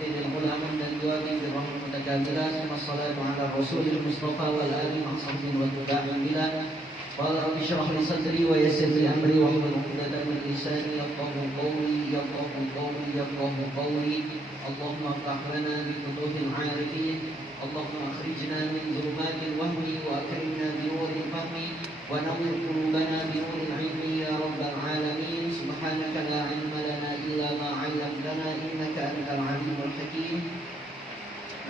ذي العلا من الجواب بالرحمة المتكاملة ثم الصلاة على الرسول المصطفى والآل مع صحبه والتابعين بلا قال رب اشرح لي صدري ويسر لي أمري واحلل عقدة من لساني يفقهوا قولي اللهم افتح لنا بفتوح العارفين اللهم أخرجنا من ظلمات الوهم وأكرمنا بنور الفهم ونور قلوبنا بنور العلم يا رب العالمين سبحانك لا علم لنا إلا ما علمتنا إنك أنت العليم الحكيم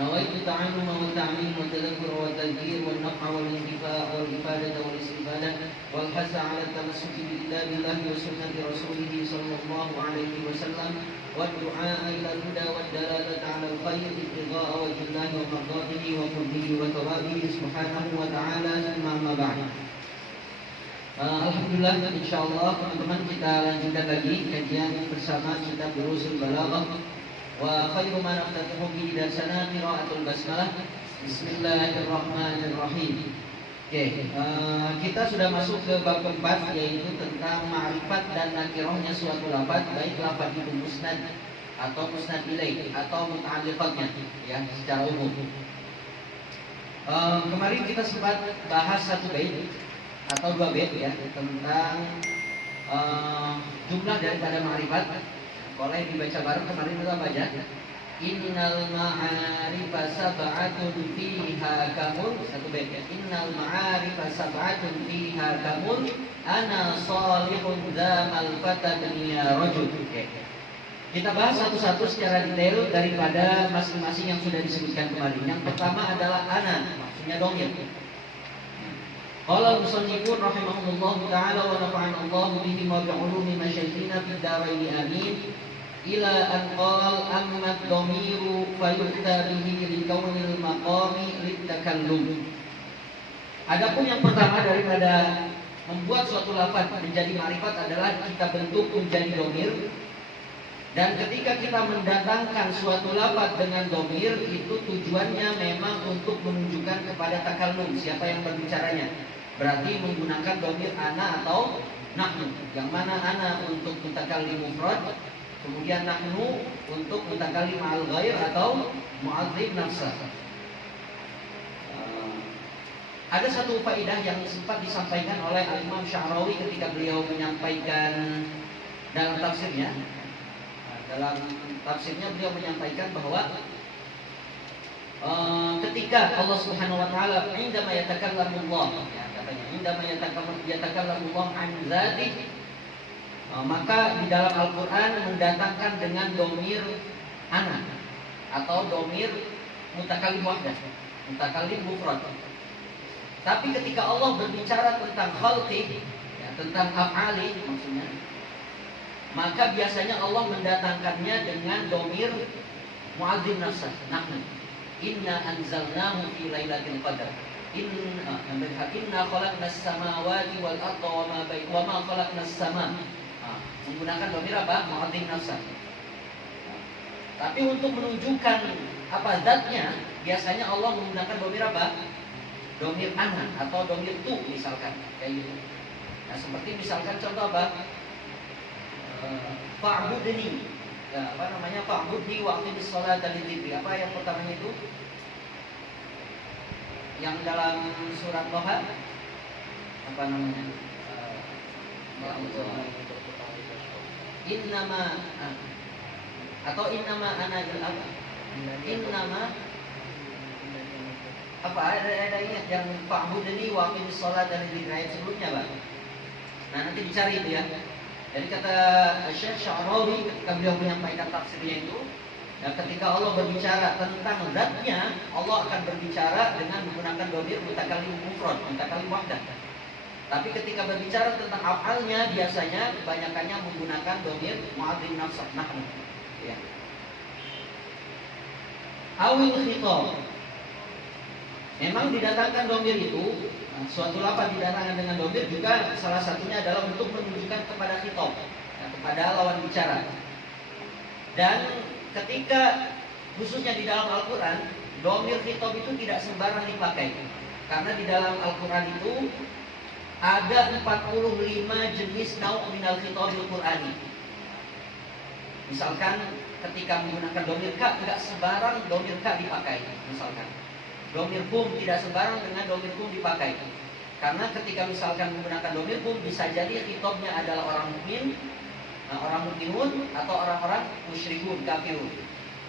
نويت التعلم والتعليم والتذكر والتذكير والنفع والانتفاع والإفادة والاستفادة والحث على التمسك بكتاب الله وسنة رسوله صلى الله عليه وسلم والدعاء إلى الهدى والدلالة على الخير ابتغاء وجه الله ومرضاته وقربه وثوابه سبحانه وتعالى ثم أما بعد. Alhamdulillah, insyaallah teman-teman kita lanjutkan lagi kajian bersama kitab Durusul Balaghah wa khairu ma naftatihu bihi darsana qiraatul basmalah. Bismillahirrahmanirrahim. Oke, kita sudah masuk ke bab keempat, yaitu tentang ma'rifat dan nakirahnya suatu lafaz, baik lafaz itu musnad atau musnad ilaih atau muta'alliqatnya, ya, secara umum. Kemarin kita sempat bahas satu bait atau dua bait ya tentang jumlah daripada ma'rifat. Boleh dibaca bareng, kemarin kita baca innal ma'arifa sab'atun fiha kamul, satu bait ya. Innal ma'arifa sab'atun fiha kamul ana salihun dzamal fata dunya rajul. Oke. Kita bahas satu-satu secara detail daripada masing-masing yang sudah disebutkan kemarin. Yang pertama adalah ana, maksudnya dhamir. Qala al-musannifun rahimahullahu ta'ala wa nafa'ana Allahu bihi wa bi'ulumi masyayikhina fid dharain amin ila an qala amma ad-dhamiru fayu'ta bihi li kaunil maqami litakallum. Adapun yang pertama daripada membuat suatu lafaz menjadi ma'rifat adalah kita bentuk menjadi dhamir. Dan ketika kita mendatangkan suatu lafaz dengan dhamir, itu tujuannya memang untuk menunjukkan kepada takallum, siapa yang berbicaranya. Berarti menggunakan dhamir ana atau nahnu. Yang mana ana untuk mutakallim mufrad, kemudian nahnu untuk mutakallim al ghair atau mu'adzib nafsah. Ada satu faedah yang sempat disampaikan oleh Al-Imam Sya'rawi ketika beliau menyampaikan dalam tafsirnya. Dalam tafsirnya beliau menyampaikan bahwa ketika Allah Subhanahu wa taala indama yatakallamu Allah, ya, katanya indama yatakallamu Allah an dzati, maka di dalam Al-Qur'an mendatangkan dengan dhamir ana atau dhamir mutakallim wahdah, mutakallim mufrad. Tapi ketika Allah berbicara tentang khalqi, ya, tentang af'ali maksudnya, maka biasanya Allah mendatangkannya dengan dhamir mu'adzim nafsah, nahnu. Inna anzalnahu fi lailatul qadar. Inna khalaqnas samawati wal arda wa ma khalaqnas sama. Menggunakan dhamir apa? Mu'adzim nafsah. Tapi untuk menunjukkan apa zatnya, biasanya Allah menggunakan dhamir apa? Dhamir ana atau dhamir tu misalkan, kayak gitu. Nah, seperti misalkan contoh apa? Fa'budni, ya, apa namanya, fa'budni wa aqimis sholata lidzikri. Apa yang pertamanya itu? Yang dalam surat Thaha apa namanya? Innama atau innama ana apa? Innama apa ada ingat yang fa'budni wa aqimis sholata lidzikri ayat sebelumnya, Pak? Nah, nanti dicari itu ya. Jadi kata Syekh Sya'rawi ketika beliau menyampaikan tafsirnya itu, ya, ketika Allah berbicara tentang zatnya, Allah akan berbicara dengan menggunakan dhamir mutakallim mufrad, mutakallim wahdah. Tapi ketika berbicara tentang af'alnya, biasanya kebanyakannya menggunakan dhamir mu'adzim nafsah, nahnu. Ya. Awil khitab. Memang didatangkan dhamir itu, suatu lafaz didatangkan dengan dhamir juga salah satunya adalah untuk menunjukkan kepada khitab, ya, kepada lawan bicara. Dan ketika khususnya di dalam Al-Quran, dhamir khitab itu tidak sembarang dipakai. Karena di dalam Al-Quran itu ada 45 jenis nau' minal khitabil Qur'ani. Misalkan ketika menggunakan domir ka, nggak sembarang domir ka dipakai. Misalkan domir hum tidak sembarang dengan domir hum dipakai. Karena ketika misalkan menggunakan domir hum, bisa jadi khitabnya adalah orang mukmin, orang mukminun, atau orang-orang musyrikun, kafirun.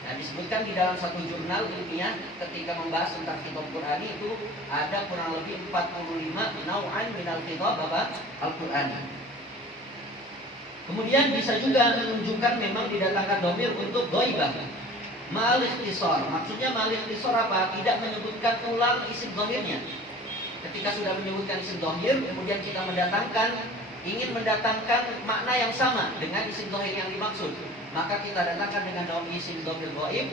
Nah, disebutkan di dalam satu jurnal ilmiah ketika membahas tentang khitab Qur'ani itu ada kurang lebih 45 nau'an minal khitab Al-Qur'ani. Kemudian bisa juga menunjukkan memang didatangkan domir untuk ghaibah. Ma'al ikhtisar. Maksudnya ma'al ikhtisar apa? Tidak menyebutkan ulang isim domirnya. Ketika sudah menyebutkan isim domir, kemudian kita ingin mendatangkan makna yang sama dengan isim domir yang dimaksud, maka kita datangkan dengan isim domir ghaib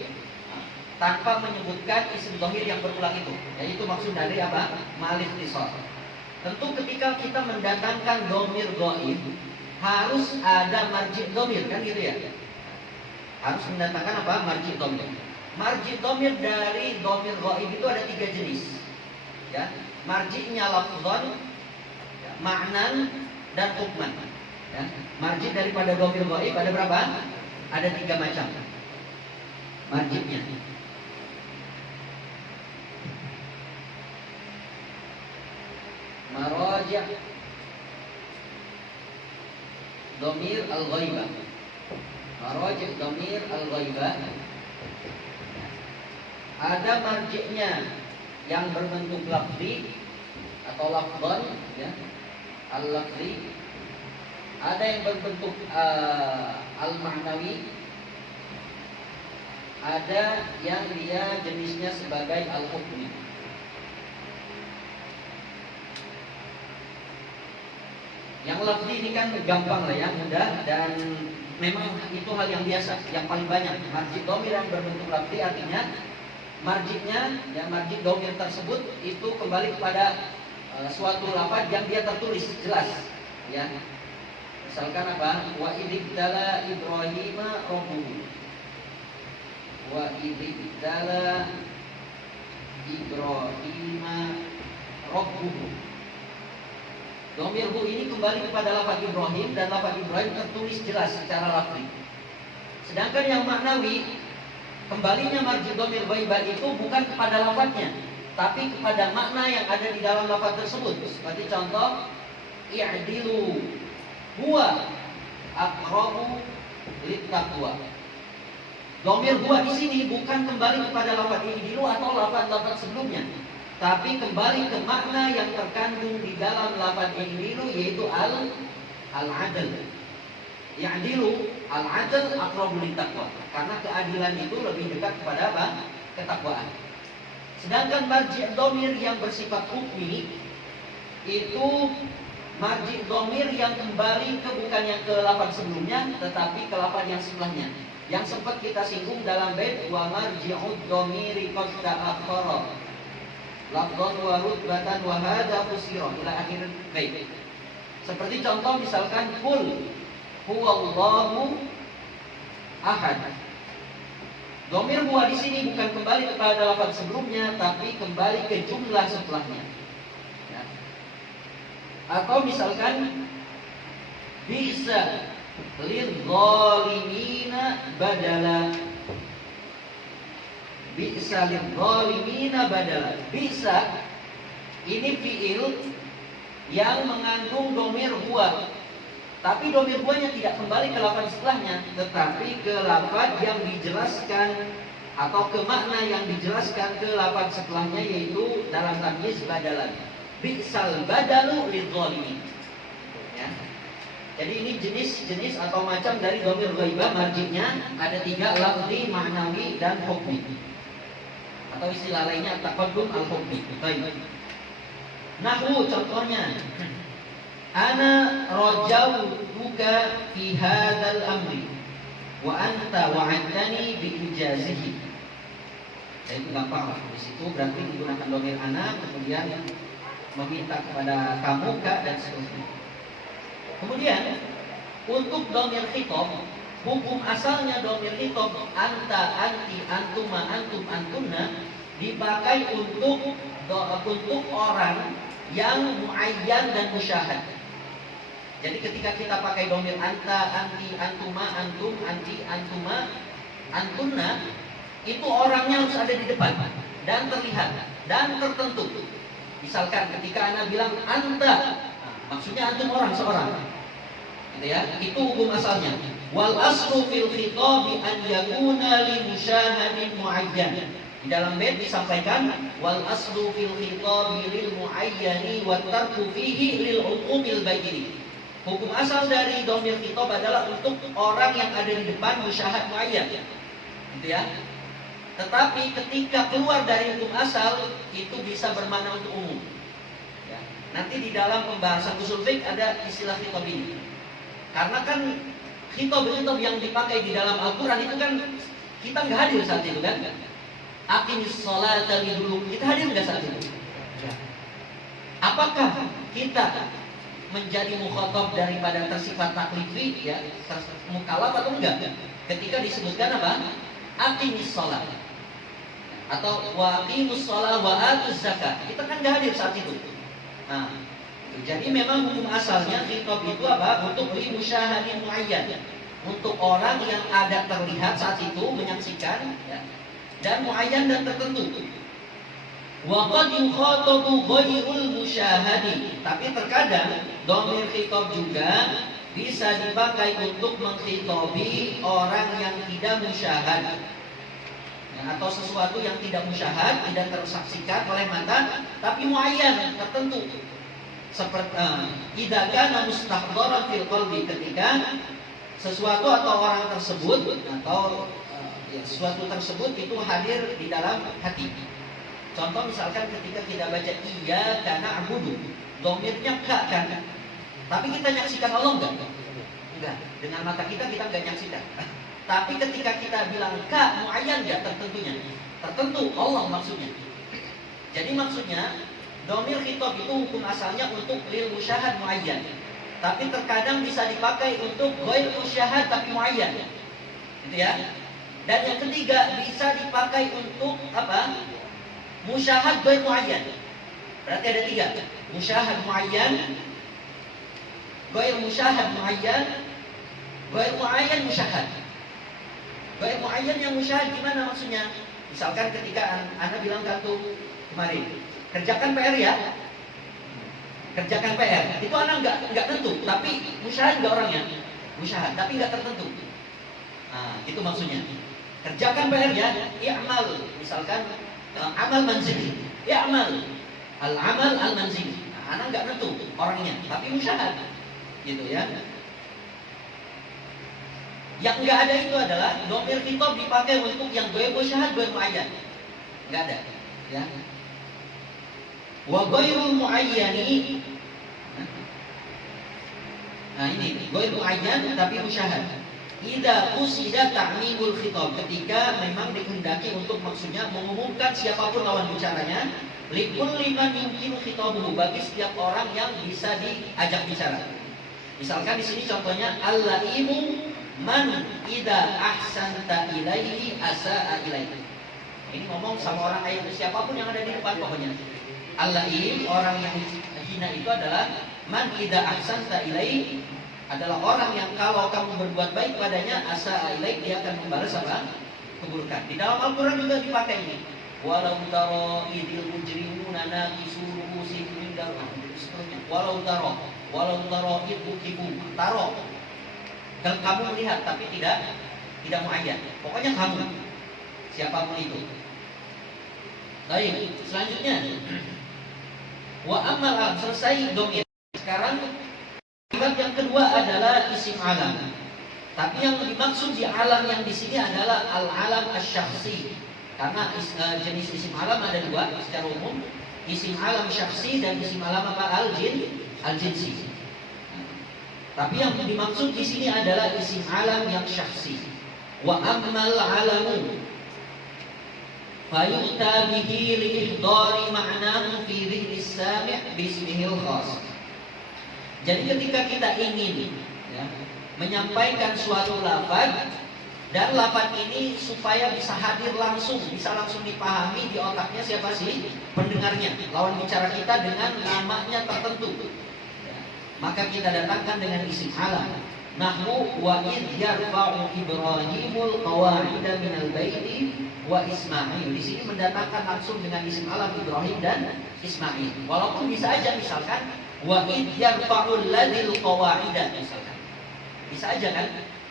tanpa menyebutkan isim domir yang berulang itu. Yaitu maksud dari apa? Ma'al ikhtisar. Tentu ketika kita mendatangkan domir ghaib, harus ada marji domir, kan gitu ya? Harus mendatangkan apa? Marji domir. Marji domir dari domir ghaib itu ada 3 jenis, ya. Marji'nya lafzan, ya, ma'nan, dan hukman, ya. Marji daripada domir ghaib ada berapa? Ada 3 macam marji'nya. Maraji' domir al-ghaibah. Maraji' domir al-ghaibah. Ada marji'nya yang berbentuk lafzi atau lafzan, ya, al-lafzi. Ada yang berbentuk al-ma'nawi. Ada yang dia jenisnya sebagai al-hukmi. Yang lafzi ini kan gampang lah ya, mudah, dan memang itu hal yang biasa, yang paling banyak. Marji domir yang berbentuk lafzi artinya marjinya, ya, marji domir tersebut itu kembali kepada suatu lafaz yang dia tertulis jelas, ya. Misalkan apa? Wa idzala Ibrahima rabbuhu. Wa idzala Ibrahima rabbuhu. Domir hu ini kembali kepada lafaz Ibrahim, dan lafaz Ibrahim tertulis jelas secara lafzi. Sedangkan yang maknawi, kembalinya marji domir ghaibah itu bukan kepada lafaznya, tapi kepada makna yang ada di dalam lafaz tersebut. Seperti contoh, i'dilu huwa aqrabu littaqwa. Domir huwa di sini bukan kembali kepada lafaz i'dilu atau lafaz-lafaz sebelumnya, tapi kembali ke makna yang terkandung di dalam lafaz i'dilu, yaitu al-adl. Ya'dilu al-adl aqrabu littaqwa, karena keadilan itu lebih dekat kepada apa? Ketakwaan. Sedangkan marji' domir yang bersifat hukmi itu marji' domir yang kembali bukan yang ke lafaz sebelumnya, tetapi ke lafaz yang sebelahnya, yang sempat kita singgung dalam bait wa marji'ud domiri qad ta'akhkhara lafdhan wa rutbatan wa hadha qusira ila akhir bait. Seperti contoh misalkan qul huwallahu ahad. Domir huwa di sini bukan kembali kepada lafaz sebelumnya, tapi kembali ke jumlah setelahnya. Ya. Atau misalkan bisa lidzalimina badala. Bisa lidzalimina badala. Bisa ini fiil yang mengandung domir huwa, tapi domir huwanya tidak kembali ke lafaz setelahnya, tetapi ke lafaz yang dijelaskan atau ke makna yang dijelaskan ke lafaz setelahnya, yaitu dalam tamyiz badalan. Bi'sal badalu lidzalimin. Ya. Jadi ini jenis-jenis atau macam dari domir ghaibah. Marji'nya ada 3, lafzi, ma'nawi, dan hukmi. Atau istilah lainnya taqaddum al-hukmi. Baik. Nahwu contohnya, ana rajautuka fi hadzal amri wa anta wa'adtani bi ijazihi. Itu gampang lah. Di situ berarti menggunakan domir ana, kemudian meminta kepada kamu, ka, dan seterusnya. Kemudian untuk domir khitab, hukum asalnya domir khitab anta, anti, antuma, antum, antunna dipakai untuk orang yang muayyan dan musyahad. Jadi ketika kita pakai domir anta, anti, antuma, antum, anti, antuma, Antunna itu orangnya harus ada di depan dan terlihat dan tertentu. Misalkan ketika ana bilang anta, maksudnya antum orang seorang. Gitu ya. Itu hukum asalnya. Wal aslu fil khitabi an yakuna li musyahadin muayyan. Di dalam bait disampaikan wal aslu fil khitabi lil muayyani wa tarku fihi lil umumil bayyin. Hukum asal dari dhamir khitab adalah untuk orang yang ada di depan musyahad muayyan. Gitu ya. Tetapi ketika keluar dari hukum asal itu bisa bermakna untuk umum. Ya. Nanti di dalam pembahasan usul fiqh ada istilah khitab ini. Karena kan khitab yang dipakai di dalam Al-Quran itu kan kita nggak hadir saat itu kan. Aqimis sholata liduluk, kita hadir nggak saat itu? Ya. Apakah kita menjadi mukhatab daripada tersifat taklifi, ya, mukallaf atau enggak? Ketika disebutkan apa? Aqimis sholat atau wa aqimus sholat wa atuz zakat, kita kan nggak hadir saat itu. Nah, jadi memang hukum asalnya khitab itu apa? Untuk li musyahadin muayyan, untuk orang yang ada terlihat saat itu menyaksikan, ya, dan muayyan dan tertentu. Wa qad yukhatabu ghairul musyahadi, tapi terkadang dhamir khitab juga bisa dipakai untuk menghitobi orang yang tidak musyahad, ya, atau sesuatu yang tidak musyahad, tidak tersaksikan oleh mata, tapi muayyan tertentu. Seperti idza kana mustahdharan fil qalbi, ketika sesuatu atau orang tersebut atau ya, sesuatu tersebut itu hadir di dalam hati. Contoh misalkan ketika kita baca iya karena abudu, domirnya ka kan, tapi kita nyaksikan Allah enggak? Enggak. Dengan mata kita enggak nyaksikan. Tapi ketika kita bilang ka muayyan enggak tertentunya? Tertentu Allah maksudnya. Jadi maksudnya domir khitab itu hukum asalnya untuk lil musyahad muayyan. Tapi terkadang bisa dipakai untuk ghair musyahad tapi muayyan. Gitu ya. Dan yang ketiga bisa dipakai untuk apa? Musyahad ghair muayyan. Berarti ada tiga. Musyahad muayyan, ghair musyahad muayyan, ghair muayyan musyahad. Ghair muayyan yang musyahad gimana maksudnya? Misalkan ketika Anda bilang kartu kemarin, kerjakan PR ya. Kerjakan PR. Itu Anda enggak tentu, tapi musyahad enggak orangnya? Musyahad, tapi enggak tertentu. Nah, itu maksudnya. Kerjakan PR ya, i'mal, misalkan amal manzili, i'mal, al-amal al-manzili. Nah, anak nggak tentu orangnya, tapi musyahad, gitu ya. Yang nggak ada itu adalah dhamir khitab dipakai untuk yang ghair musyahad, ghair muayyan, nggak ada, ya. Wa ghairul muayyani, nah ini ghair muayyan tapi musyahad. Idza qusida ta'mimul khitab, ketika memang dikehendaki untuk maksudnya mengumumkan siapapun lawan bicaranya, likulli man yumkinu khitabuhu, bagi setiap orang yang bisa diajak bicara. Misalkan di sini contohnya al-laimu man idza ahsanta ilaihi asaa ilaihi. Ini ngomong sama orang lain, siapapun yang ada di depan pokoknya. Al-laim, orang yang hina itu adalah man idza ahsanta ilaihi, adalah orang yang kalau kamu berbuat baik padanya asa ilaik, dia akan membalas apa? Keburukan. Di dalam Al-Quran juga dipakai ini. Walau taro idil mujrimuna naqisu ru'usihim inda rabbihim. Walau taro ibukibu taro. Dan kamu melihat tapi tidak muayyan. Pokoknya kamu, siapapun itu. Baik, selanjutnya. Wa amal, selesai dhamir. Sekarang sifat yang kedua adalah isim alam. Tapi yang dimaksud di alam yang di sini adalah al-alam asy-syakhsi. Karena jenis isim alam ada dua secara umum, isim alam syakhsi dan isim alam apa? Al-jinsi. Tapi yang dimaksud di sini adalah isim alam yang syakhsi. Wa ammal alamu fayu'ta bihi li ihdari ma'nahu fi dhihni as-sami' bismihil khas. Jadi ketika kita ingin, ya, menyampaikan suatu lafaz, dan lafaz ini supaya bisa hadir langsung, bisa langsung dipahami di otaknya siapa sih pendengarnya, lawan bicara kita dengan namanya tertentu, ya, maka kita datangkan dengan isim alam. Nahwu wa id yarfa'u Ibrahimul qawa'ida minal baiti wa Ismail. Di sini mendatangkan langsung dengan isim alam Ibrahim dan Ismail. Walaupun bisa aja misalkan wa id yarfa'ul ladil qawa'ida misalkan. Bisa aja kan?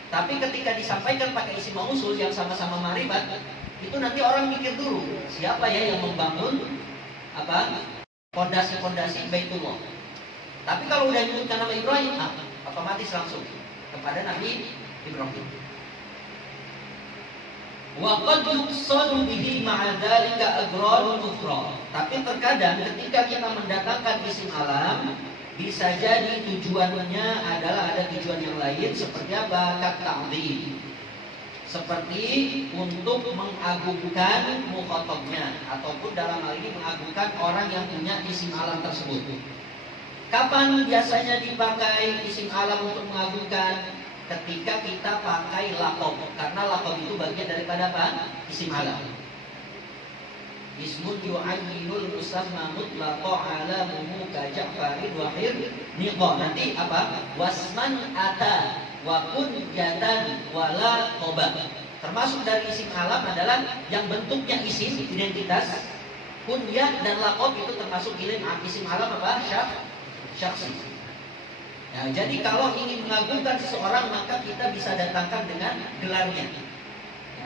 Tapi ketika disampaikan pakai isim mausul yang sama-sama ma'rifat, itu nanti orang mikir dulu, siapa ya yang membangun apa? Fondasi-fondasi Baitullah. Tapi kalau udah nyebutkan nama Ibrahim, otomatis langsung kepada Nabi Ibrahim. Wa qad yuqsadu bihi ma'a dzalika agrarun ukhra. Tapi terkadang ketika kita mendatangkan isim alam, bisa jadi tujuannya adalah ada tujuan yang lain seperti apa? Kat-ta'dhim. Seperti untuk mengagungkan mukhatabnya ataupun dalam hal ini mengagungkan orang yang punya isim alam tersebut. Kapan biasanya dipakai isim alam untuk mengagungkan? Ketika kita pakai laqab, karena laqab itu bagian daripada apa? Isim alam. Ismun yu'ayyinul musamma mutlaqa alamuhu ka Ja'farin wa hirniqa. Nanti apa? Wasman ata wa kunyatan wala qoba. Termasuk dari isim alam adalah yang bentuknya isim, identitas. Kunyah dan laqab itu termasuk isim alam apa? Syakhsi. Nah, jadi kalau ingin mengagungkan seseorang maka kita bisa datangkan dengan gelarnya.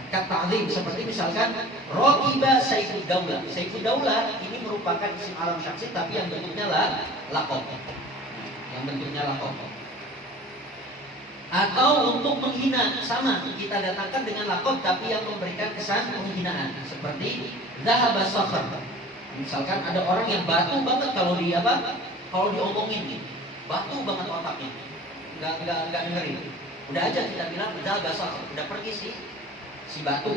Kat-ta'dhim seperti misalkan Raqiba Saifud Daulah. Saifud Daulah ini merupakan isim alam syakhsi tapi yang bentuknya laqab. Yang bentuknya laqab. Atau untuk menghina, sama kita datangkan dengan laqab tapi yang memberikan kesan penghinaan seperti Dhahaba Sakhr. Misalkan ada orang yang batu banget kalau kalau diomongin nih. Batu banget otaknya, nggak dengerin. Udah aja kita bilang Dhahaba Sakhr, udah pergi si batu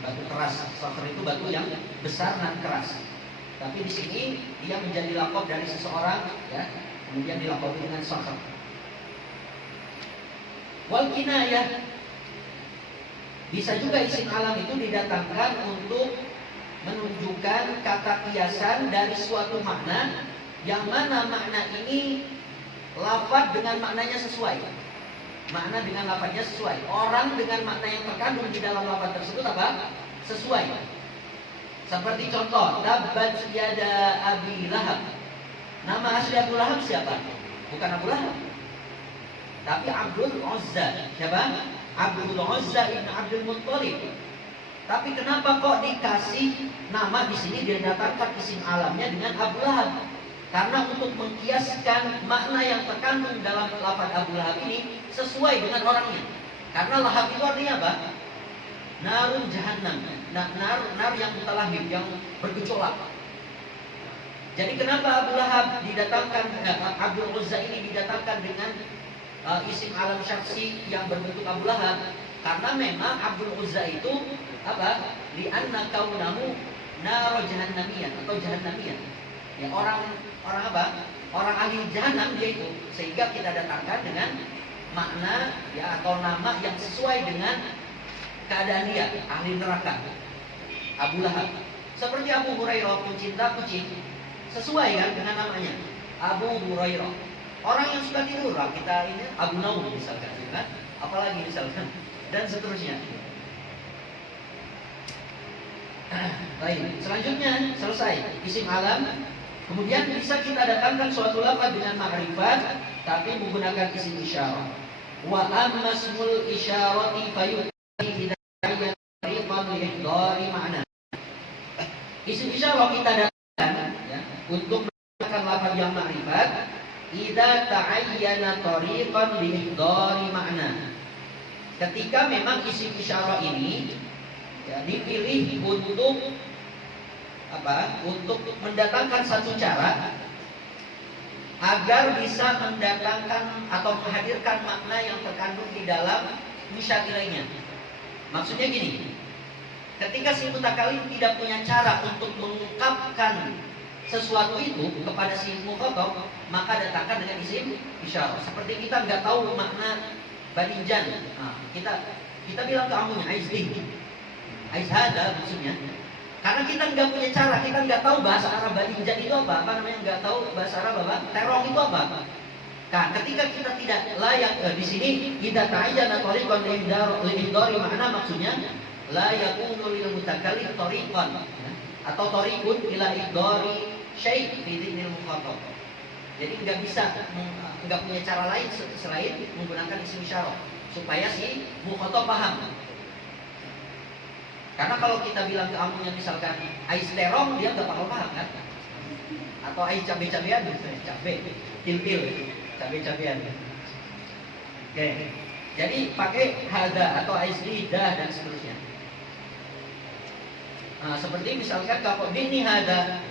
keras. Sakhr itu batu yang besar dan keras. Tapi di sini dia menjadi laqab dari seseorang, ya, kemudian dilaqabi dengan Sakhr. Wal kinayah, bisa juga isim alam itu didatangkan untuk menunjukkan kata kiasan dari suatu makna yang mana makna ini lafaz dengan maknanya sesuai. Makna dengan lafaznya sesuai. Orang dengan makna yang terkandung di dalam lafaz tersebut apa? Sesuai. Seperti contoh, tabbat yada Abi Lahab. Nama asli Abu Lahab siapa? Bukan Abu Lahab, tapi Abdul Uzza. Siapa? Abdul Uzza ibn Abdul Muttalib. Tapi kenapa kok dikasih nama di sini didatangkan isim alamnya dengan Abu Lahab? Karena untuk mengkiaskan makna yang terkandung dalam lafaz Abu Lahab ini sesuai dengan orangnya. Karena lahab itu artinya apa? Narun jahannam. Nar yang mutalahib, yang bergejolak. Jadi kenapa Abu Lahab didatangkan, Abdul Uzza ini didatangkan dengan isim alam syakhsi yang berbentuk Abu Lahab? Karena memang Abdul Uzza itu apa? Li'anna kaunahu nar jahannamiyah atau jahannamiyah. Ya, orang apa? Orang ahli jahanam dia itu. Sehingga kita datangkan dengan makna ya atau nama yang sesuai dengan keadaan dia, ahli neraka. Abu Lahab. Seperti Abu Hurairah, pencinta kucing. Sesuai kan dengan namanya. Abu Hurairah. Orang yang suka tidur lah kita ini Abu Naum misalkan, kan? Apalagi misalkan dan seterusnya. Baik, selanjutnya selesai isim alam. Kemudian bisa kita datangkan suatu lafaz dengan ma'rifat tapi menggunakan isim isyarah. Wa ammasmul isyarati fayu'ti hidayatan tariqan li ihdari ma'na. Isim isyarah kita datangkan ya, untuk menggunakan lafaz yang ma'rifat idza ta'ayyana tariqan li ihdari ma'na. Ketika memang isim isyarah ini ya, dipilih untuk apa? Untuk mendatangkan satu cara agar bisa mendatangkan atau menghadirkan makna yang terkandung di dalam misyati lainnya. Maksudnya gini, ketika si mutakalim tidak punya cara untuk mengungkapkan sesuatu itu kepada si mukhatab, maka datangkan dengan isim isyarah. Seperti kita nggak tahu makna badinjan, kita bilang ke amunya aiz hada maksudnya. Karena kita nggak punya cara, kita nggak tahu bahasa Arab badinjan itu apa namanya, nggak tahu bahasa Arab apa, terong itu apa. Nah, ketika kita tidak layak di sini kita ta'ayyana tariqan li'idari makna maksudnya la yakunu lil mutakallim tariqan atau tariqun ila idari syai' fi dinil mukhatab. Jadi nggak punya cara lain selain menggunakan isim isyarah supaya si mukhatab paham. Karena kalau kita bilang ke amunya misalkan ais terong, dia nggak bakal paham kan? Atau ais cabe-cabean, cabe, til-til, cabe-cabean. Oke, jadi pakai hada atau ais lidah dan seterusnya. Nah, seperti misalkan kalau bini hada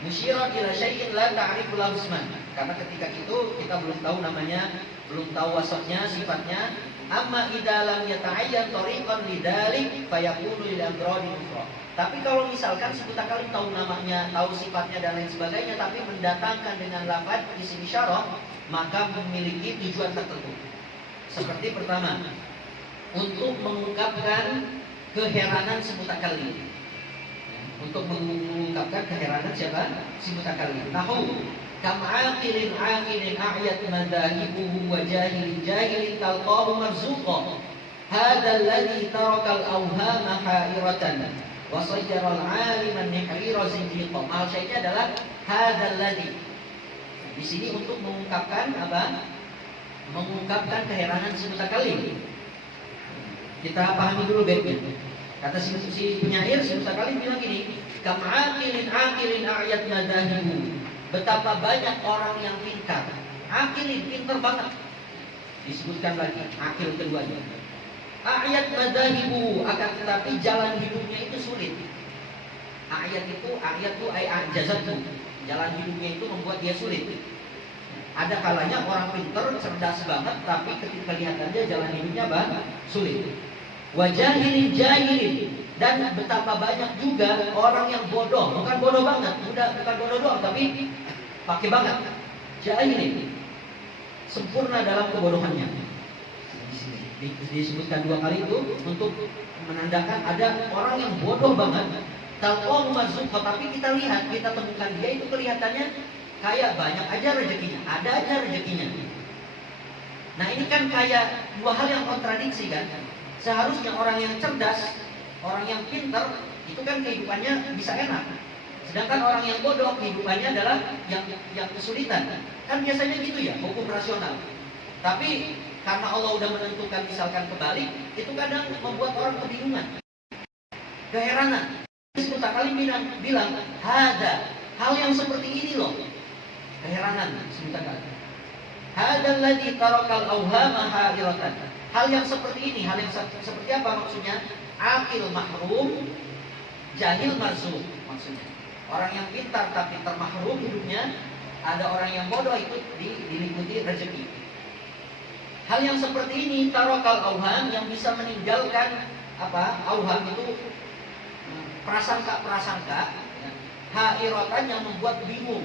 musyirat ila syai'in la ta'rifu lahu isman. Karena ketika itu kita belum tahu namanya, belum tahu wasafnya, sifatnya. Amma idza lam yata'ayyan tariqan lidzalik fayakunu lil amradi ukhra. Tapi kalau misalkan si mutakallim tahu namanya, tahu sifatnya dan lain sebagainya, tapi mendatangkan dengan lafaz isim isyarah, maka memiliki tujuan tertentu. Seperti pertama, untuk mengungkapkan keheranan si mutakallim. Untuk mengungkapkan keheranan siapa? Si mutakallim. Nahu kam aqilin a'yat madahibuhu wa jahilin talqahu marzuqa. Hadha alladhi taraka al-awhama hairatan wa sayyara al-'aliman nihrira zindiqa. Maksudnya adalah hadha alladhi. Di sini untuk mengungkapkan apa? Mengungkapkan keheranan si mutakallim. Kita pahami dulu baiknya. Kata si penyair, si mutakallim bilang gini, kam aqilin a'yat madahibuhu. Betapa banyak orang yang pintar, akilin, pintar banget. Disebutkan lagi, akil keduanya. Ayat madahibu, akan tetapi jalan hidupnya itu sulit. Ayat itu ajazatu. Jalan hidupnya itu membuat dia sulit. Ada kalanya orang pintar, cerdas banget, tapi ketika kelihatannya jalan hidupnya sulit. Wajahilin jahilin. Dan betapa banyak juga orang yang bodoh, bukan bodoh banget, bukan bodoh doang, tapi pakai banget. Jahilin, sempurna dalam kebodohannya. Disebutkan 2 kali itu untuk menandakan ada orang yang bodoh banget. Talqahu marzuqa, tapi kita lihat, kita temukan dia itu kelihatannya kayak banyak aja rezekinya, ada aja rezekinya. Nah ini kan kayak 2 hal yang kontradiksi kan. Seharusnya orang yang cerdas, orang yang pintar itu kan kehidupannya bisa enak. Sedangkan orang yang bodoh kehidupannya adalah yang kesulitan. Kan biasanya gitu ya, hukum rasional. Tapi karena Allah udah menentukan misalkan kebalik, itu kadang membuat orang kebingungan, keheranan. Sekali bilang ada hal yang seperti ini loh, keheranan sekali. Hadal ladzi tarakal awhama hairatan. Hal yang seperti ini, hal yang seperti apa maksudnya? Akil mahrum, jahil marzuq maksudnya. Orang yang pintar tapi termahrum hidupnya, ada orang yang bodoh itu diliputi rezeki. Hal yang seperti ini tarakal auham, yang bisa meninggalkan apa? Auham itu prasangka-prasangka, hairatan yang membuat bingung.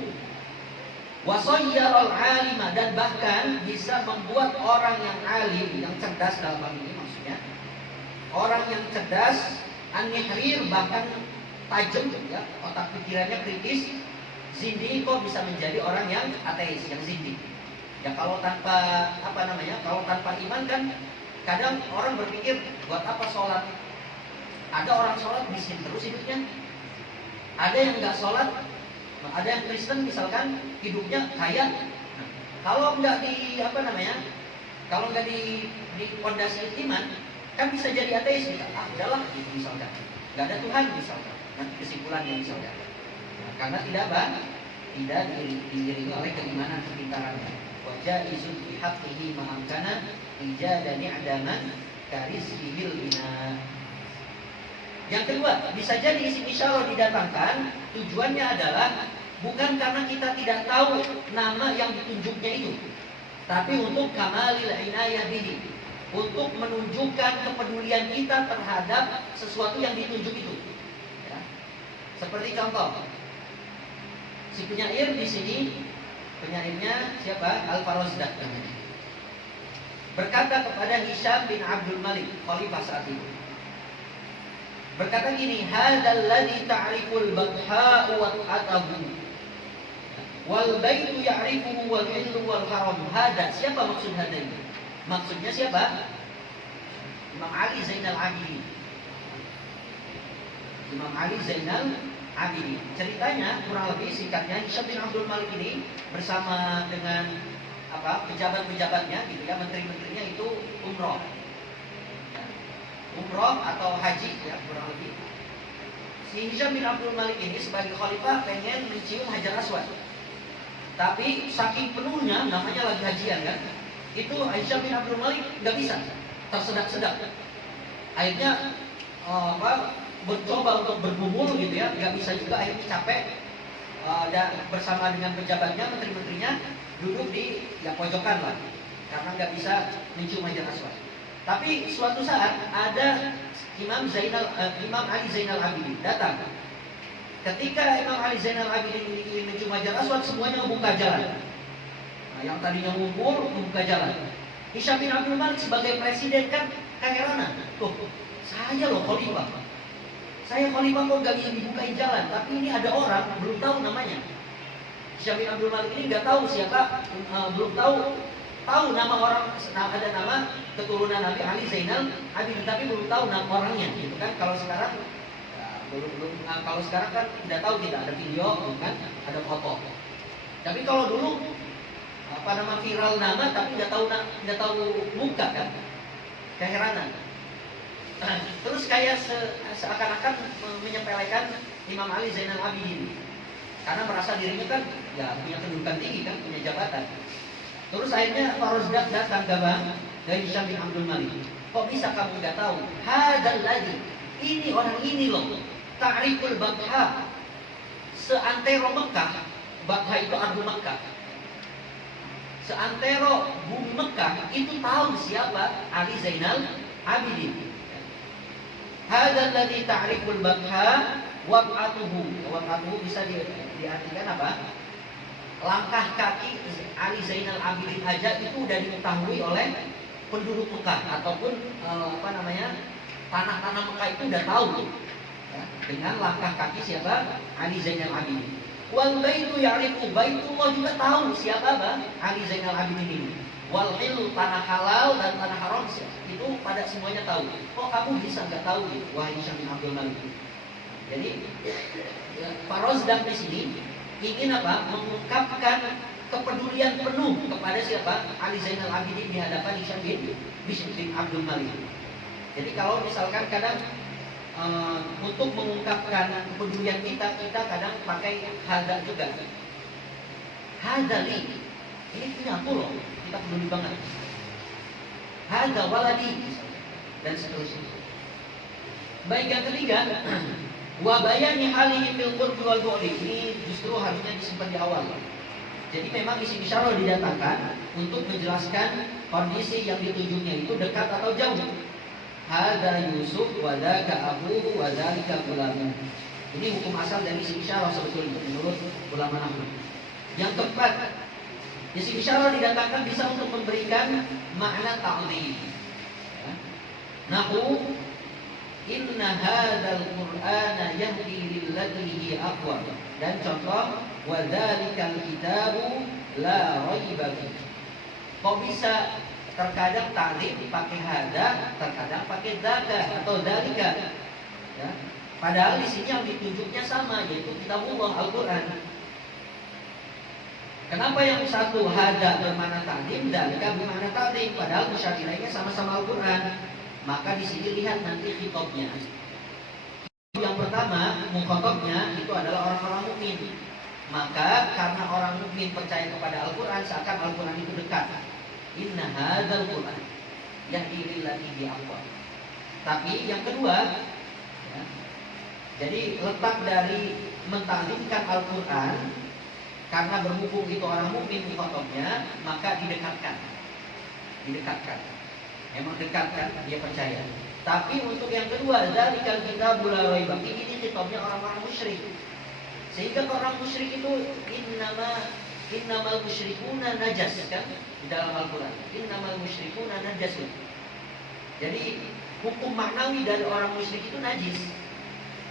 Wasayyaral alima, dan bahkan bisa membuat orang yang alim, yang cerdas dalam hal ini maksudnya. Orang yang cerdas, an-nihrir, bahkan tajam ya, otak pikirannya kritis. Zindi kok bisa menjadi orang yang ateis, yang zindi. Ya kalau tanpa kalau tanpa iman kan kadang orang berpikir buat apa sholat? Ada orang sholat miskin terus hidupnya. Ada yang nggak sholat, ada yang Kristen misalkan hidupnya kaya. Nah, kalau nggak kalau nggak di pondasi iman, kan bisa jadi ateis kita. Udahlah gitu misalkan. Nggak ada Tuhan misalkan. Nanti kesimpulannya misalkan. Nah, karena tidak diiringi oleh keimanan kepintarannya. Wajah izun bihaqqihi mahamkana ijadani adaman karizhil bina. Yang kedua, bisa jadi isim isyarah didatangkan tujuannya adalah bukan karena kita tidak tahu nama yang ditunjuknya itu, tapi untuk kamalil inayah bihi, untuk menunjukkan kepedulian kita terhadap sesuatu yang ditunjuk itu. Ya. Seperti contoh, si penyair di sini, penyairnya siapa? Al-Farazdak namanya. Berkata kepada Hisham bin Abdul Malik, khalifah saat itu. Berkata gini, hadzal ladzi ta'riful batha'u wa atahu. Wal baitu ya'rifuhu wal hillu wal haram. Hada, siapa maksud hada ini? Maksudnya siapa? Imam Ali Zainal Abidin. Imam Ali Zainal Abidin. Ceritanya kurang lebih singkatnya, Hisham bin Abdul Malik ini bersama dengan pejabat-pejabatnya gitu ya, menteri-menterinya itu umroh. Umroh atau haji ya kurang lebih. Si Hisham bin Abdul Malik ini sebagai khalifah pengen mencium Hajar Aswad. Tapi saking penuhnya, namanya lagi hajian kan, itu Hisham bin Abdul Malik nggak bisa, tersedak-sedak. Akhirnya mencoba untuk bergumul gitu ya, nggak bisa juga, akhirnya capek. Dan bersama dengan pejabatnya, menteri-menterinya duduk di pojokan lah, karena nggak bisa mencium Hajar Aswad. Tapi suatu saat ada Imam Ali Zainal Abidin datang. Ketika Imam Ali Zainal Abidin ingin mencium Hajar Aswad, semuanya membuka jalan. Nah, yang tadinya ngumpul membuka jalan. Hisham bin Abdul Malik sebagai presiden kan keheranan. Tuh, saya loh khalifah. Saya khalifah kok gak bisa dibukain jalan. Tapi ini ada orang belum tahu namanya. Hisham bin Abdul Malik ini nggak tahu siapa, belum tahu nama orang, ada nama keturunan Nabi Ali Zainal Abidin, tapi belum tahu nama orangnya, gitu kan? Kalau sekarang kalau sekarang kan udah tahu kita ada video, kan? Ada foto. Tapi kalau dulu viral nama, tapi nggak tahu muka kan? Keheranan. Terus kayak seakan-akan menyepelekan Imam Ali Zainal Abidin, karena merasa dirinya kan ya punya kedudukan tinggi kan, punya jabatan. Terus akhirnya Farozdak datang ke dari Hisham bin Abdul Malik. Kok bisa kamu nggak tahu? Hadal lagi, ini orang ini loh. Ta'riful Batha, seantero Mekah. Batha itu ardu Mekah. Seantero bumi Mekah itu tahu siapa Ali Zainal Abidin. Hadal lagi ta'riful Batha wab'atuhu. Wab'atuhu bisa diartikan apa? Langkah kaki Ali Zainal Abidin aja itu udah diketahui oleh penduduk Mekah, ataupun tanah-tanah Mekah itu udah tahu ya, dengan langkah kaki siapa? Ali Zainal Abidin. Wal baitu ya'rifu, Baitullah juga tahu siapa Ali Zainal Abidin ini. Wal hilu, tanah halal dan tanah haram itu pada semuanya tahu. Kok kamu bisa nggak tahu gitu? Wahai Hisham bin Abdul Malik. Jadi Farozdak di sini ingin mengungkapkan kepedulian penuh kepada siapa? Ali Zainal Abidin di hadapan Hisham bin Abdul Malik. Jadi kalau misalkan kadang untuk mengungkapkan kepedulian kita kadang pakai hada juga. Hadali, ini punya aku loh, kita peduli banget. Hada waladi dan seterusnya. Baik, yang ketiga, wa bayani halihi fil qurbi wal bu'di. Ini justru harusnya disimpan di awal. Jadi memang isim isyarah didatangkan untuk menjelaskan kondisi yang ditunjuknya itu dekat atau jauh. Hadza Yusuf wa dzaka abuhu wa dzalika gulamu. Ini hukum asal dari isim isyarah sebetulnya menurut ulama nahwu. Yang keempat, isim isyarah didatangkan bisa untuk memberikan makna ta'dhim. Nahwu inna hadzal qur'ana yahdi lillati hi aqwam. Dan contoh wa dzalikal kitabu la raiba fihi. Kok bisa terkadang ta'rif pakai hada, terkadang pakai dzaka atau dzalika. Ya. Padahal di sini yang ditunjuknya sama, yaitu kitabullah Al-Qur'an. Kenapa yang satu hada bermakna ta'rif, dzalika bermakna ta'rif, padahal musyabbihahnya sama-sama Al-Qur'an? Maka di sini lihat nanti khitabnya. Yang pertama, mukhatabnya itu adalah orang-orang mukmin. Maka karena orang mukmin percaya kepada Al-Qur'an, seakan Al-Qur'an itu dekat. Inna hadzal Qur'an yahdi lillati hi aqwam. Tapi yang kedua, ya, jadi letak dari mentaklimkan Al-Qur'an karena berhubung itu orang mukmin mukhatabnya, maka didekatkan. Emang dekat kan, dia percaya. Tapi untuk yang kedua, dzalikal kitabul la raiba fihi, ini khitabnya orang-orang musyrik. Sehingga orang musyrik itu innamal musyrikuna najas kan di dalam Al-Qur'an. Innamal musyrikuna najas. Jadi hukum maknawi dari orang musyrik itu najis.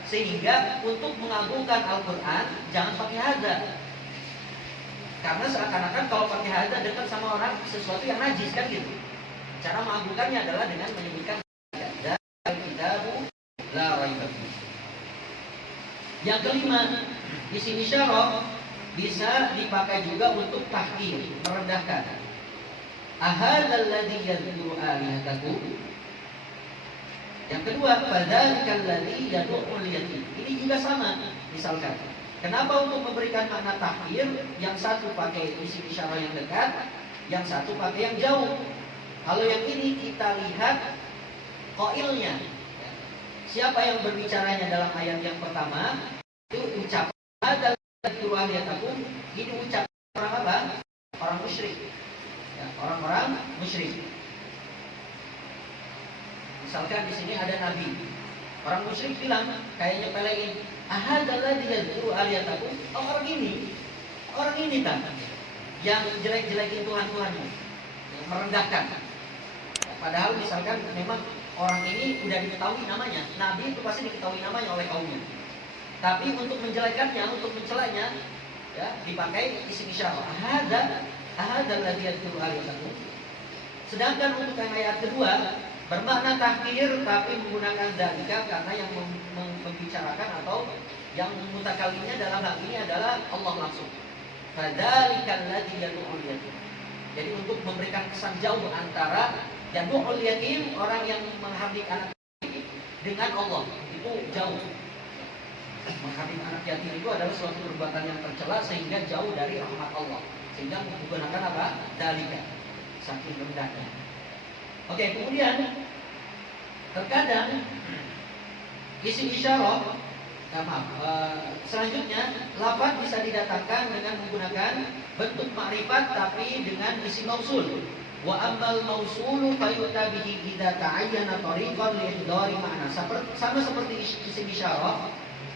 Sehingga untuk mengagungkan Al-Qur'an jangan pakai hada. Karena seakan-akan kalau pakai hada dekat sama orang sesuatu yang najis kan gitu. Cara mengagukannya adalah dengan menyebutkan dan kitabu la raiba fihi. Yang kelima, isim isyarah bisa dipakai juga untuk tahqir, merendahkan. Ahadzal ladzi yadhkuru alihatakum. Yang kedua, fadzalikal ladzi yad'ul yatim. Ini juga sama. Misalkan, kenapa untuk memberikan makna tahqir, yang satu pakai isim isyarah yang dekat, yang satu pakai yang jauh. Kalau yang ini kita lihat qailnya. Siapa yang berbicaranya dalam ayat yang pertama? Itu ucapan hadzal ladzi yad'ul alihatakum. Ini ucapan orang apa? Orang musyrik. Ya, orang-orang musyrik. Misalkan di sini ada nabi, orang musyrik bilang, kayaknya pelein, ahadzal ladzi yad'u aliyatakum. Oh, orang ini kan, yang jelek-jelekin Tuhan-Tuhanmu, yang merendahkan. Ya, padahal misalkan memang orang ini udah diketahui namanya, nabi itu pasti diketahui namanya oleh kaumnya. Tapi untuk menjelekannya, untuk mencelanya, ya dipakai isim isyarah. Ahadzal ladzi yad'u aliyatakum. Sedangkan untuk yang ayat kedua bermakna tahqir tapi menggunakan dzalika karena yang membicarakan atau yang mutakallimnya dalam hal ini adalah Allah langsung. Fadzalikal ladzi yad'ul yatim. Jadi untuk memberikan kesan jauh antara yad'ul yatim, orang yang menghardik anak yatim, dengan Allah, itu jauh. Menghardik anak yatim itu adalah suatu perbuatan yang tercela sehingga jauh dari rahmat Allah. Sehingga menggunakan apa? Dzalika. Saking rendahnya. Oke, kemudian terkadang isim isyarah, selanjutnya lafaz bisa didatangkan dengan menggunakan bentuk makrifat tapi dengan isim mausul. Wa ammal mausulu fayuta bihi idza ta'ayyana tariqan li ihdari ma'na. Sama seperti isim isyarah,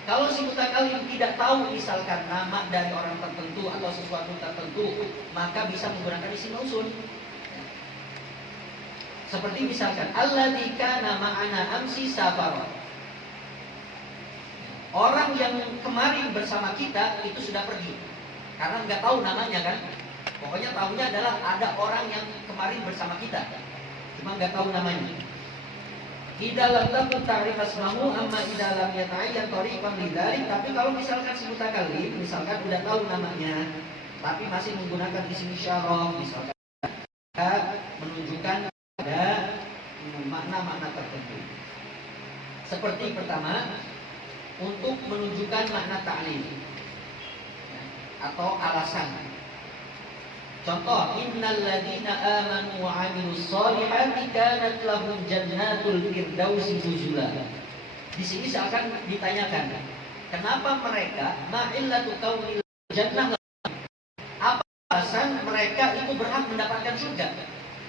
kalau si mutakallim tidak tahu misalkan nama dari orang tertentu atau sesuatu tertentu, maka bisa menggunakan isim mausul. Seperti misalkan alladzi kana ma'ana amsi safara. Orang yang kemarin bersama kita itu sudah pergi. Karena nggak tahu namanya kan. Pokoknya tahunya adalah ada orang yang kemarin bersama kita. Cuma nggak tahu namanya. Idza lam takun ta'rif asmahu amma idza lam yata'ayyan tariqan lidzalik. Tapi kalau misalkan si mutakallim misalkan udah tahu namanya tapi masih menggunakan isim isyarah misalkan menunjukkan ada makna-makna tertentu. Seperti pertama, untuk menunjukkan makna ta'lil atau alasan. Contoh, innal ladzina amanu wa 'amilus shalihati kanat lahum jannatul firdausi nuzula. Di sini seakan ditanyakan, kenapa mereka ma'illatu kaunil jannah, apa alasan mereka itu berhak mendapatkan surga?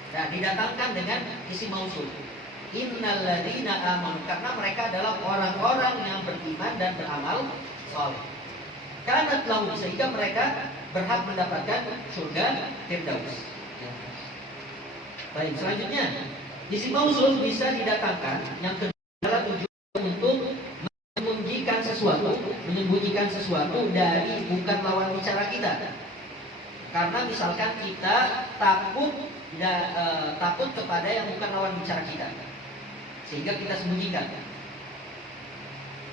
Nah, didatangkan dengan isim mausul. Innal ladzina amanu, karena mereka adalah orang-orang yang beriman dan beramal saleh. Kanat lahum, sehingga mereka berhak mendapatkan surga Firdaus. Baik, selanjutnya isim mausul bisa didatangkan yang kedua adalah tujuan untuk menyembunyikan sesuatu dari bukan lawan bicara kita. Karena misalkan kita takut kepada yang bukan lawan bicara kita, sehingga kita sembunyikan.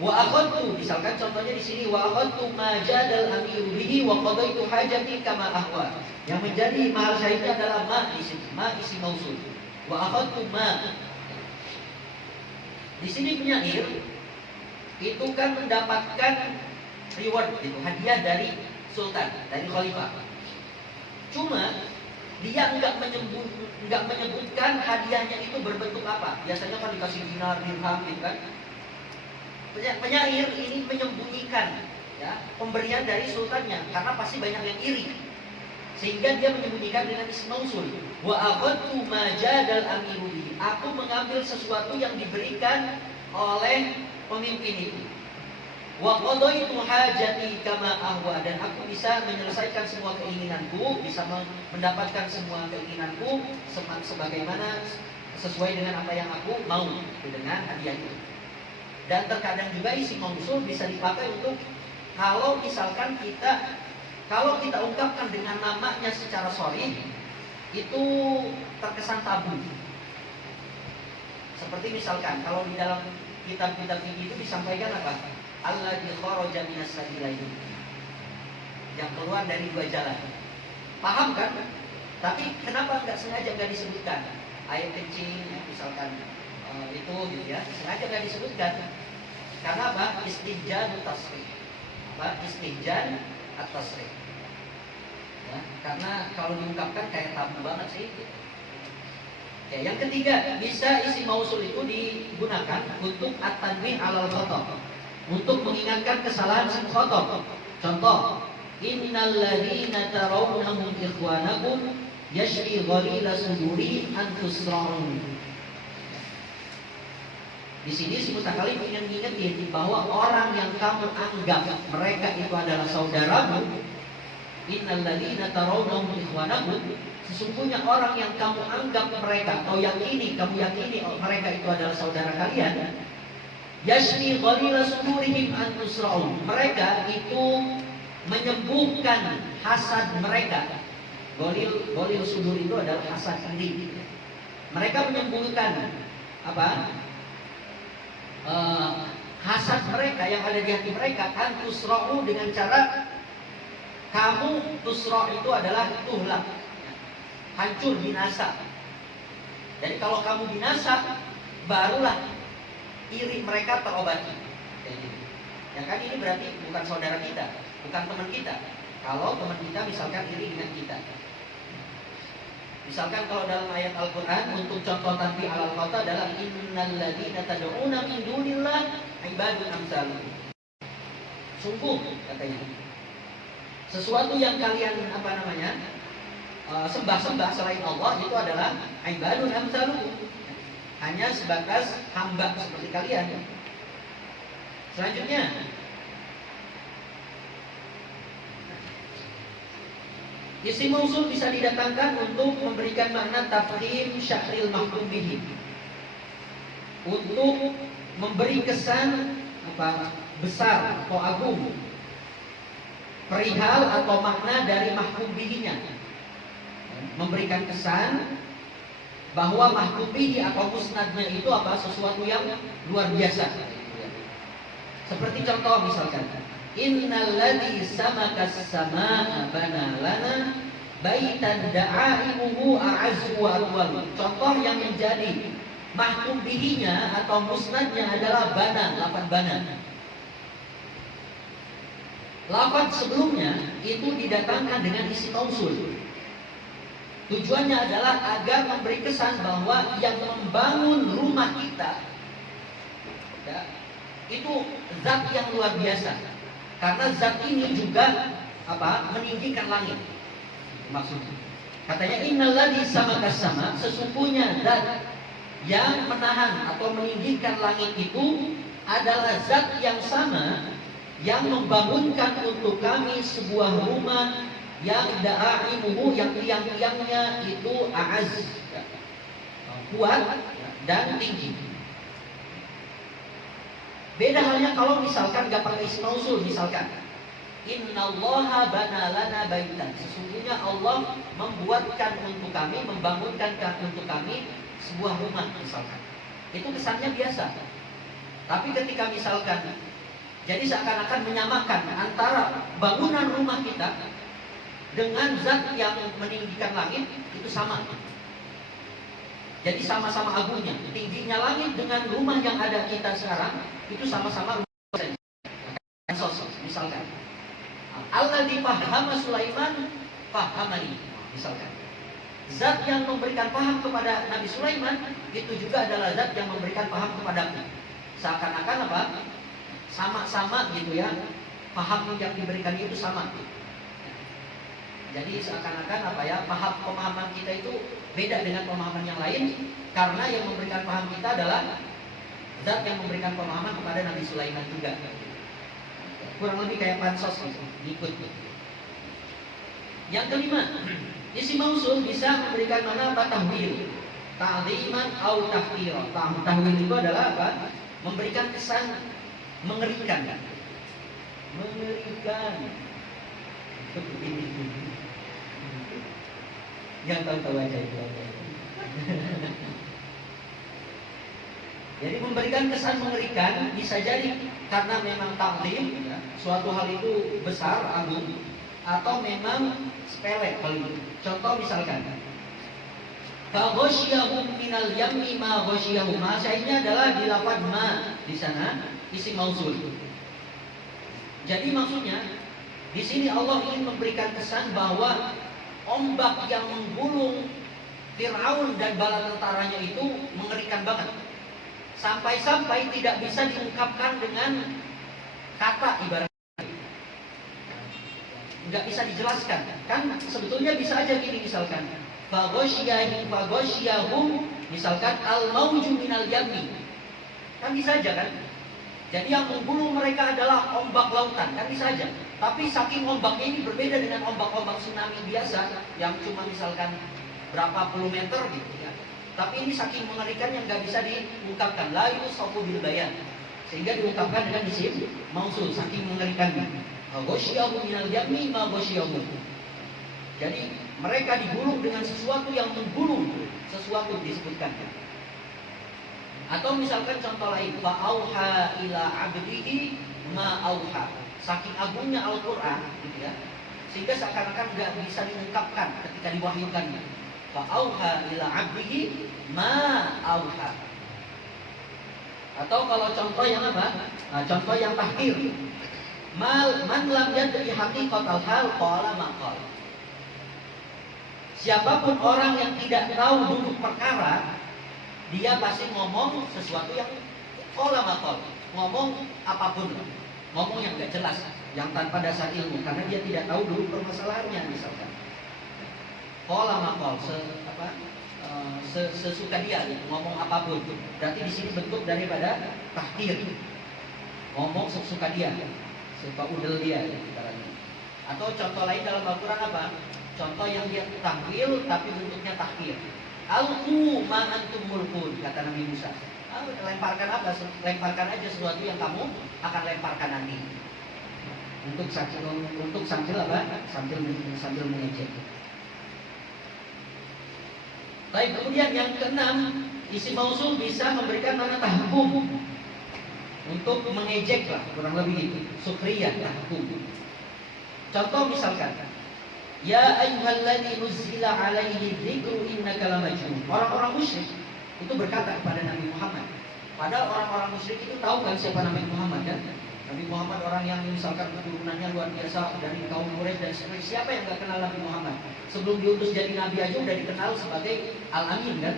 Wa akhadtu, misalkan contohnya di sini, wa akhadtu ma jadal amiru bihi wa qadaitu hajati kama ahwa. Yang menjadi mahal syahidnya adalah ma di sini, ma isim mausul. Wa akhadtu ma. Di sini penyair itu kan mendapatkan reward, itu hadiah dari sultan, dari khalifah. Cuma dia enggak menyebutkan hadiahnya itu berbentuk apa. Biasanya kan dikasih dinar, dirham gitu kan. Penyair ini menyembunyikan ya, pemberian dari sultannya karena pasti banyak yang iri. Sehingga dia menyembunyikan dengan isim mausul. Wa akhadtu ma jadal amiru bihi. Aku mengambil sesuatu yang diberikan oleh pemimpin itu. Wa qadaitu hajati kama ahwa, dan aku bisa menyelesaikan semua keinginanku, bisa mendapatkan semua keinginanku sebagaimana sesuai dengan apa yang aku mau dengan hadiah itu. Dan terkadang juga isim mausul bisa dipakai untuk kalau misalkan kita Kalau kita ungkapkan dengan namanya secara sharih, itu terkesan tabu. Seperti misalkan kalau di dalam kitab-kitab fikih itu disampaikan apa? Alladzi kharaja minas sabilain, yang keluar dari dua jalan. Paham kan? Tapi kenapa nggak sengaja nggak disebutkan? Air kencing, misalkan itu gitu ya, sengaja nggak disebutkan. Karena apa? Istihjan tasrih. Apa? Istihjan at-tasrih. Ya, karena kalau diungkapkan kayak tabu banget sih. Ya, yang ketiga, bisa isi mausul itu digunakan untuk at-tanbih 'alal khata', untuk mengingatkan kesalahan si khata'. Contoh, innal ladzina tarawnahum ikhwanakum yashfi ghalila suduri an tusra'un. Di sini si mutakalim ingin mengingatkan bahwa orang yang kamu anggap mereka itu adalah saudaramu, innal ladzina tarawnahum ikhwanakum, sesungguhnya orang yang kamu anggap mereka atau kamu yakini mereka itu adalah saudara kalian, yashfi ghalila sudurihim an tusra'un, mereka itu menyembuhkan hasad mereka. Ghalil sudur itu adalah hasad iri. Mereka menyembuhkan apa? Hasad mereka yang ada di hati mereka, an tusra'u, dengan cara kamu, tusra' itu adalah tuhlak, hancur, binasa. Jadi kalau kamu binasa, barulah iri mereka terobati. Ya kan, ini berarti bukan saudara kita, bukan teman kita. Kalau teman kita misalkan iri dengan kita. Misalkan kalau dalam ayat Al-Quran untuk contoh tanbih 'alal khata' adalah innal ladzina tad'una min dunillah ibadun amsalukum. Sungguh katanya, sesuatu yang kalian sembah-sembah selain Allah itu adalah ibadun amsalukum, hanya sebatas hamba seperti kalian. Selanjutnya, isim mausul bisa didatangkan untuk memberikan makna tafkhim syahril mahkum bihi, untuk memberi kesan besar atau agung perihal atau makna dari mahkum bihinya, memberikan kesan bahwa mahkum bihi atau musnadnya itu sesuatu yang luar biasa. Seperti contoh misalkan, innal ladzi samakas samaa bana lana baitan da'imuhu a'azzu wa atwal. Contoh yang menjadi mahkum bihinya atau musnadnya adalah bana, lafaz bana. Lafaz sebelumnya itu didatangkan dengan isim mausul. Tujuannya adalah agar memberi kesan bahwa yang membangun rumah kita ya, itu zat yang luar biasa. Karena zat ini juga meninggikan langit. Maksudnya, katanya innal ladzi samakas sama, sesungguhnya zat yang menahan atau meninggikan langit itu adalah zat yang sama yang membangunkan untuk kami sebuah rumah yang da'imuhu, yang tiang-tiangnya itu a'az, kuat dan tinggi. Beda halnya kalau misalkan gak pakai isim mausul, misalkan innallaha bana lana baitan, sesungguhnya Allah membuatkan untuk kami, membangunkan untuk kami sebuah rumah misalkan. Itu kesannya biasa. Tapi ketika misalkan jadi seakan-akan menyamakan antara bangunan rumah kita dengan zat yang meninggikan langit, itu sama. Jadi sama-sama agungnya. Tingginya langit dengan rumah yang ada kita sekarang itu sama-sama rumah. Sosok misalkan, alladzi fahhama Sulaiman fahhamani, misalkan. Zat yang memberikan paham kepada Nabi Sulaiman itu juga adalah zat yang memberikan paham kepadaku. Seakan-akan sama-sama gitu ya, paham yang diberikan itu sama. Jadi seakan-akan pemahaman kita itu beda dengan pemahaman yang lain, karena yang memberikan paham kita adalah zat yang memberikan pemahaman kepada Nabi Sulaiman juga. Kurang lebih kayak pansos gitu, ikut. Yang kelima, isim mausul bisa memberikan makna tahwil, ta'dhiman atau tahqir. Tahwil itu adalah memberikan kesan mengerikan. Mengerikan. Yang tahu-tahu aja itu. Jadi memberikan kesan mengerikan bisa jadi karena memang taklim, ya, suatu hal itu besar, agung, atau memang sepele paling. Contoh misalkan, faghosyahum minal yammi ma ghosyahum. Maksudnya adalah di lafaz ma di sana isim mausul. Jadi maksudnya di sini Allah ingin memberikan kesan bahwa ombak yang menggulung Fir'aun dan bala tentaranya itu mengerikan banget. Sampai-sampai tidak bisa diungkapkan dengan kata ibaratnya. Nggak bisa dijelaskan. Kan sebetulnya bisa aja gini misalkan. Faghosyahum misalkan al-mauju minal yammi. Kan bisa aja kan? Jadi yang menggulung mereka adalah ombak lautan. Kan bisa aja. Tapi saking ombaknya ini berbeda dengan ombak-ombak tsunami biasa yang cuma misalkan berapa puluh meter gitu ya. Tapi ini saking mengerikan yang nggak bisa diungkapkan. La yusafu bil bayan. Sehingga diungkapkan dengan isim mausul, saking mengerikannya. Ghosyiyahu minal yammi ma ghosyiyahu. Jadi mereka digulung dengan sesuatu yang menggulung, sesuatu disebutkan. Atau misalkan contoh lain, fa auha ila abdihi ma auha. Saking agungnya Al-Qur'an gitu ya. Sehingga seakan-akan nggak bisa diungkapkan ketika diwahyukannya. Fa'auha ila abdihi ma auha. Atau kalau contoh yang apa? Nah, contoh yang tahqir. Man lam yadri haqiqatal hal qala ma qala. Siapapun orang yang tidak tahu duduk perkara, dia pasti ngomong sesuatu yang qala ma qala. Ngomong apapun, ngomong yang enggak jelas, yang tanpa dasar ilmu karena dia tidak tahu duduk permasalahannya misalkan. Qala maqal sesuka dia gitu, ngomong apapun. Berarti di sini bentuk daripada tahqir. Ngomong sesuka dia, sesuka udel dia gitu. Atau contoh lain dalam Al-Qur'an apa? Contoh yang dia takwil tapi bentuknya tahqir. Alqu ma antum mulkun, kata Nabi Musa. Lemparkan apa? Lemparkan aja sesuatu yang kamu akan lemparkan nanti. Untuk sambil apa? Sambil mengejek. Baik, kemudian yang keenam, isim mausul bisa memberikan makna tahkum. Untuk mengejek lah, kurang lebih gitu. Sukriyah tahkum. Contoh misalkan, ya ayyuhalladzi nuzzila alaihi dzikru innaka lamajnun. Orang-orang musyrik itu berkata kepada Nabi Muhammad. Padahal orang-orang musyrik itu tahu kan siapa Nabi Muhammad kan? Nabi Muhammad orang yang misalkan keturunannya luar biasa dari kaum Quraisy dan sebagainya. Siapa yang nggak kenal Nabi Muhammad? Sebelum diutus jadi nabi aja udah dikenal sebagai Al-Amin kan?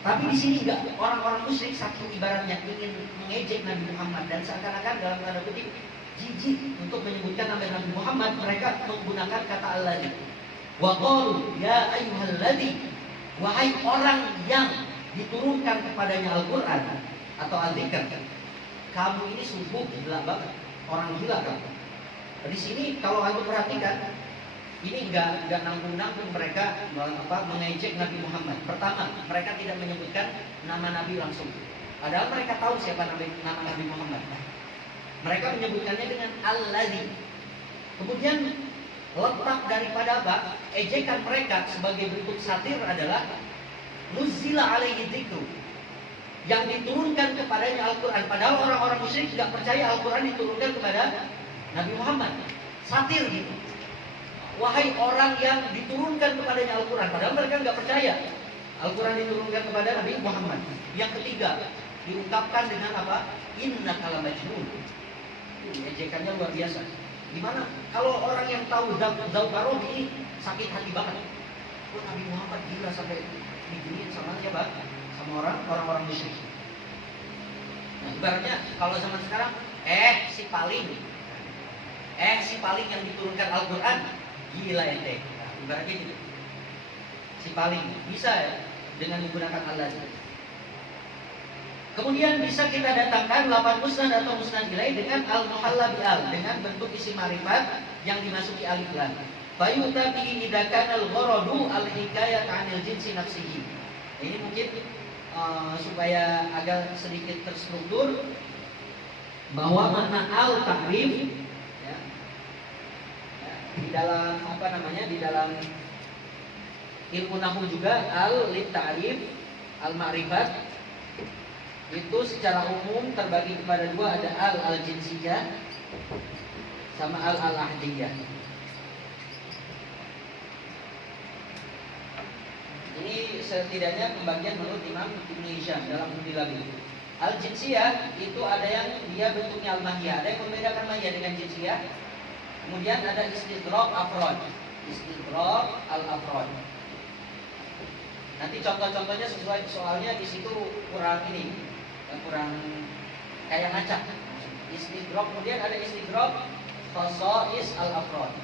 Tapi di sini enggak, orang-orang musyrik saking ibaratnya ingin mengejek Nabi Muhammad dan seakan-akan dalam tanda kutip jijik untuk menyebutkan nama Nabi Muhammad, mereka menggunakan kata alladzi. Wa qalu ya ayyuhalladzi, wahai orang yang diturunkan kepadanya Al-Qur'an atau Al-Dzikr. Kamu ini sungguh gila banget, orang gila kamu. Di sini kalau aku perhatikan, ini enggak nanggung-nanggung mereka mengejek Nabi Muhammad. Pertama, mereka tidak menyebutkan nama Nabi langsung. Padahal mereka tahu siapa nama Nabi Muhammad. Mereka menyebutkannya dengan Alladzi. Kemudian letak daripada apa? Ejekan mereka sebagai bentuk satir adalah Nuzzila alaihi dzikru, yang diturunkan kepadanya Al-Quran. Padahal orang-orang musyrik tidak percaya Al-Quran diturunkan kepada Nabi Muhammad. Satir gitu. Wahai orang yang diturunkan kepadanya Al-Quran. Padahal mereka nggak percaya Al-Quran diturunkan kepada Nabi Muhammad. Yang ketiga, diungkapkan dengan apa? Innaka lamajnun. Ejekannya luar biasa. Gimana? Kalau orang yang tahu Dzauqarah ini sakit hati banget. Oh, Nabi Muhammad gila sampai diginiin sama siapa? Sama orang-orang musyrik. Nah, ibaratnya kalau zaman sekarang, si paling yang diturunkan Al-Quran, gila ente. Nah, ibaratnya gitu. Si paling bisa ya, dengan menggunakan Allah. Kemudian bisa kita datangkan lafaz musnad atau musnad ilaih dengan al-muhalla bi'al, dengan bentuk isim ma'rifat yang dimasuki alif lam. Fayuta bihi idza kana al-gharadu al-hikayat 'anil jinsi nafsihi. Ini mungkin supaya agak sedikit terstruktur bahwa makna al-ta'rif ya, di dalam apa namanya, di dalam ilmu nahwu juga al-lit ta'rif, al-ma'rifat itu secara umum terbagi kepada dua, ada al-jinsiyah sama al-ahdiyah. Ini setidaknya pembagian menurut Imam Ibn Hisham dalam Mudilabi. Al-jinsiyah itu ada yang dia bentuknya al-mahiyah, ada yang membedakan mahiyah dengan jinsiyah. Kemudian ada istidrak afrod, istidrak al-afrod. Nanti contoh-contohnya sesuai soalnya di situ kurang ini, kurang kayak ngacak. Istidrak, kemudian ada istidrak khasais al-afrod.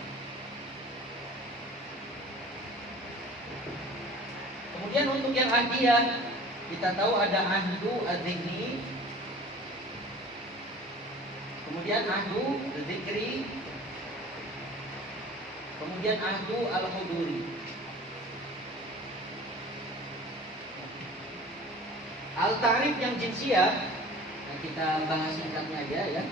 Kemudian untuk yang ahdiyah, kita tahu ada ahdu az-zikri, kemudian ahdu az-zikri, kemudian ahdu al-huduri. Al-ta'rif yang jinsiyah, nah kita bahas singkatnya aja ya.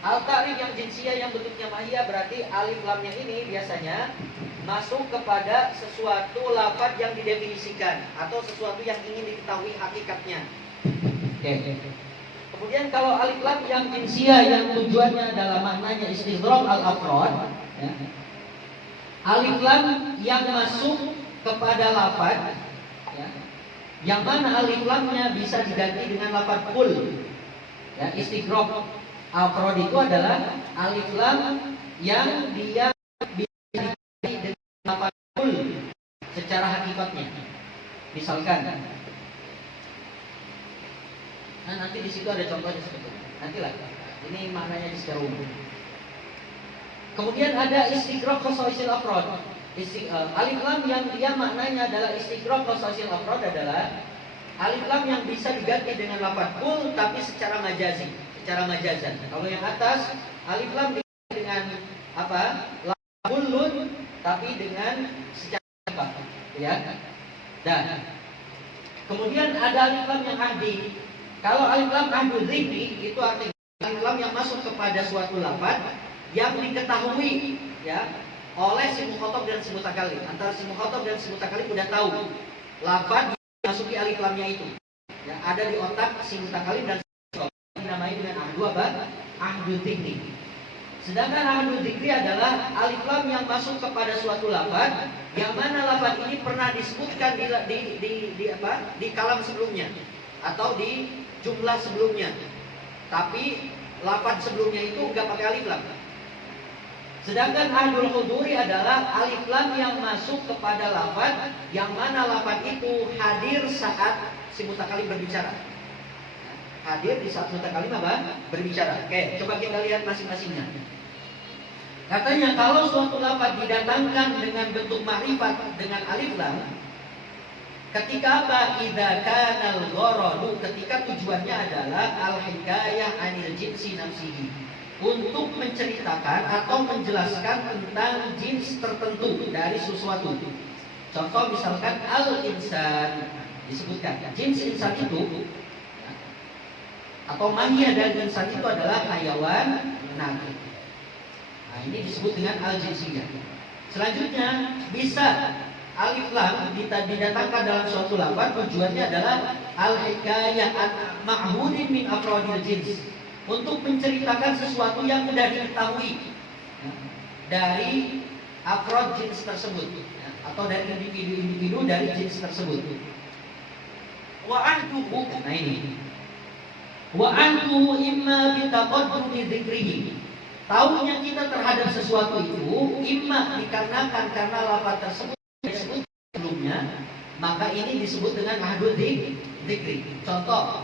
Al-ta'rif yang jinsiyah yang bentuknya mahiyah berarti alif lamnya ini biasanya masuk kepada sesuatu lafaz yang didefinisikan atau sesuatu yang ingin diketahui hakikatnya. Oke. Kemudian kalau alif lam yang jinsiyah yang tujuannya adalah maknanya istidrak al-afrod, ya. Alif lam yang masuk kepada lafaz, ya, yang mana alif lamnya bisa diganti dengan lafaz kul. Ya, istidrak afrod itu adalah alif lam yang dia bisa diganti dengan lafaz kul secara hakikatnya. Misalkan, nah nanti di situ ada contohnya sebetulnya. Nantilah. Ini maknanya di secara umum. Kemudian ada istidrak khasaisil afrod. Alif lam yang dia maknanya adalah istidrak khasaisil afrod adalah alif lam yang bisa diganti dengan lafaz kul tapi secara majazi, secara majazan. Kalau yang atas alif lam diganti dengan apa? Lafaz kulun tapi dengan secara apa? Ya. Dan kemudian ada alif lam yang ahdi. Kalau alif lam ahdu dzikri itu artinya alif lam yang masuk kepada suatu lafaz yang diketahui ya oleh si mukhatab dan si mutakallim. Antara si mukhatab dan si mutakallim sudah tahu lafaz yang masuki alif lamnya itu. Ya, ada di otak si mutakallim dan si mukhatab. Dinamai dengan ahdu apa? Ahdu dzikri. Sedangkan ahdu dzikri adalah alif lam yang masuk kepada suatu lafaz yang mana lafaz ini pernah disebutkan di kalam sebelumnya atau di jumlah sebelumnya, tapi lafaz sebelumnya itu enggak pakai alif lam. Sedangkan ahdul huduri adalah alif lam yang masuk kepada lafaz yang mana lafaz itu hadir saat si mutakallim berbicara. Hadir di saat mutakallim apa? Berbicara. Oke, coba kita lihat masing-masingnya. Katanya kalau suatu lafaz didatangkan dengan bentuk ma'rifat dengan alif lam, ketika apa? Idza kana al-gharadu, ketika tujuannya adalah al-hikayah anil jinsi nafsihi, untuk menceritakan atau menjelaskan tentang jins tertentu dari sesuatu. Contoh misalkan al-insan, disebutkan jins insan itu atau mahiyah dari insan itu adalah hayawan nabi. Nah, ini disebut dengan al-jinsiyah. Selanjutnya bisa alif lam didatangkan dalam suatu lafaz tujuannya adalah al-hikayah ma'hudin min afrodil jins, untuk menceritakan sesuatu yang mudah diketahui dari afrod jins tersebut atau dari individu-individu dari jins tersebut. Wa ahduhu, nah ini wa ahduhu imma bitaqaddumi dzikrihi. Tahunya kita terhadap sesuatu itu imma dikarenakan karena lafaz tersebut disebut sebelumnya, maka ini disebut dengan ahdu dzikri. Contoh,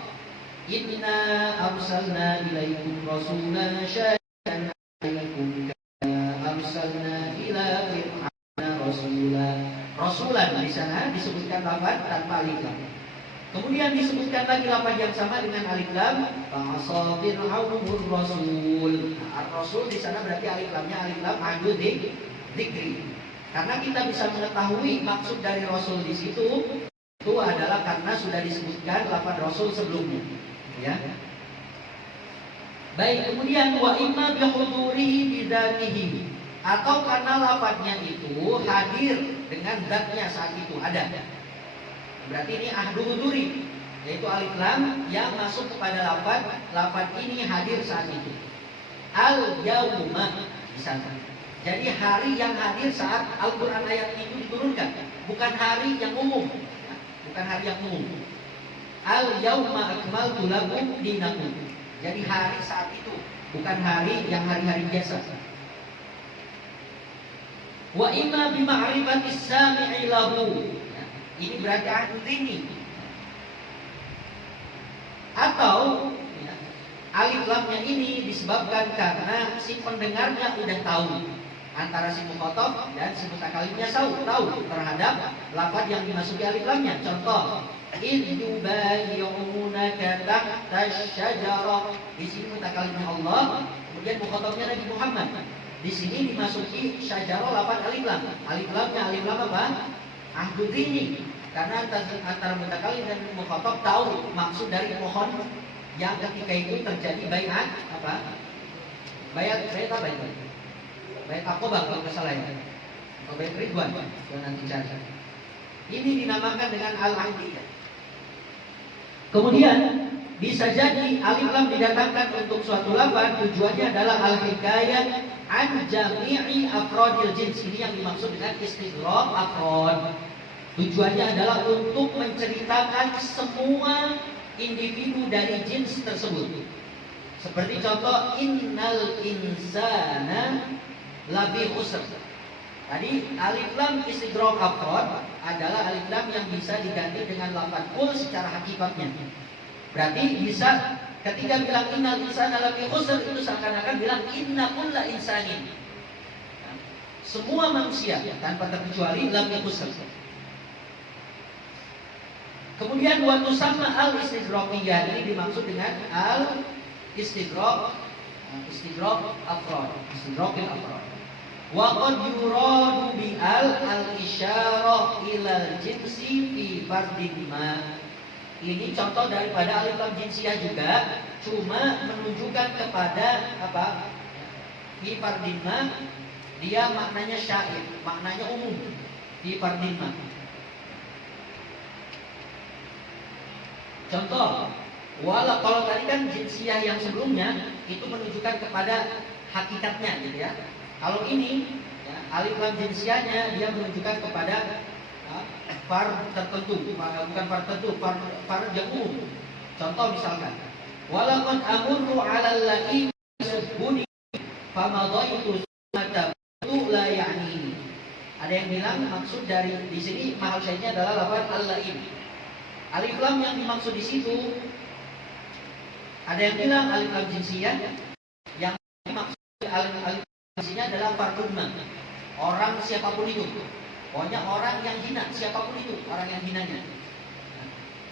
inna arsalna ilaikum rasulan syahidan alaikum kama arsalna ila fir'auna rasula. Rasulan di sana disebutkan lafaz tanpa alif lam. Kemudian disebutkan lagi lafaz yang sama dengan alif lam, fa'asa fir'aunur rasul. Nah, ar-rasul di sana berarti alif lamnya alif lam ahdu dzikri. Karena kita bisa mengetahui maksud dari rasul di situ itu adalah karena sudah disebutkan lafaz rasul sebelumnya. Ya. Baik, kemudian wa imma bihudurihi bidzatihi, atau karena lafadznya itu hadir dengan zatnya saat itu ada. Berarti ini ahdu huduri, yaitu alif lam yang masuk kepada lafadz ini hadir saat itu. Al yauma misalnya. Jadi hari yang hadir saat Al-Qur'an ayat itu diturunkan, bukan hari yang umum. Bukan hari yang umum. Al yauma akmaltu lakum dinakum. Jadi hari saat itu, bukan hari yang hari-hari biasa. Wa imma bi ma'rifatis sami'i lahu. Ini berarti ahdu ini. Atau ya, alif lamnya ini disebabkan karena si pendengarnya udah tahu, antara si mukhatab dan si mutakalimnya tahu terhadap lafaz yang dimasuki alif lamnya. Contoh, idubayyunaka tahta syajarah. Di sini mutakalimnya Allah, kemudian mukhatabnya Nabi Muhammad. Di sini dimasuki syajarah lafaz alif lam. Alif lamnya alif lam apa? Ahdu ini. Karena antara mutakalim dan mukhatab tahu maksud dari pohon yang ketika itu terjadi baiat apa? Baiat apa itu? Baiat Aqabah kalau nggak salah ya. Atau baiat Ridwan yang nanti cari. Ini dinamakan dengan al-ahdiyah. Kemudian bisa jadi alif lam didatangkan untuk suatu lafaz tujuannya adalah al-hikayah an jami'i afrodil jins. Ini yang dimaksud dengan istighraq afrod. Tujuannya adalah untuk menceritakan semua individu dari jins tersebut. Seperti contoh, innal insana lafi khusr. Tadi alif lam istighraq afrod adalah alif lam yang bisa diganti dengan lafaz kul secara hakikatnya. Berarti bisa ketika bilang innal insana lafi khusr itu seakan-akan bilang inna kulla insanin. Semua manusia tanpa terkecuali lafi khusr. Kemudian waktu sama al-istighraqiyah ini dimaksud dengan al-istighraq afrod, istighraqil afrod. Wa qad yuradu bi al-isyarah ilal jinsi fi fardin ma. Ini contoh daripada alif lam jinsiyah juga, cuma menunjukkan kepada apa? Fi fardin ma, dia maknanya syair, maknanya umum. Fi fardin ma. Contoh, kalau tadi kan jinsiyah yang sebelumnya itu menunjukkan kepada hakikatnya gitu ya. Kalau ini ya, alif lam jinsiyahnya dia menunjukkan kepada far tertentu, bukan far tertentu, far yang umum. Contoh misalkan, walaqad amurru 'alal la'i yasbuni famadaitu mata la ya'ni. Ada yang bilang maksud dari di sini mahal syahidnya adalah lafaz al-la'im. Alif lam yang dimaksud di situ, ada yang bilang alif lam jinsiyah, yang dimaksud alif lam jinsiyah adalah fardun, orang siapapun itu. Pokoknya orang yang hina, siapapun itu, orang yang hinanya.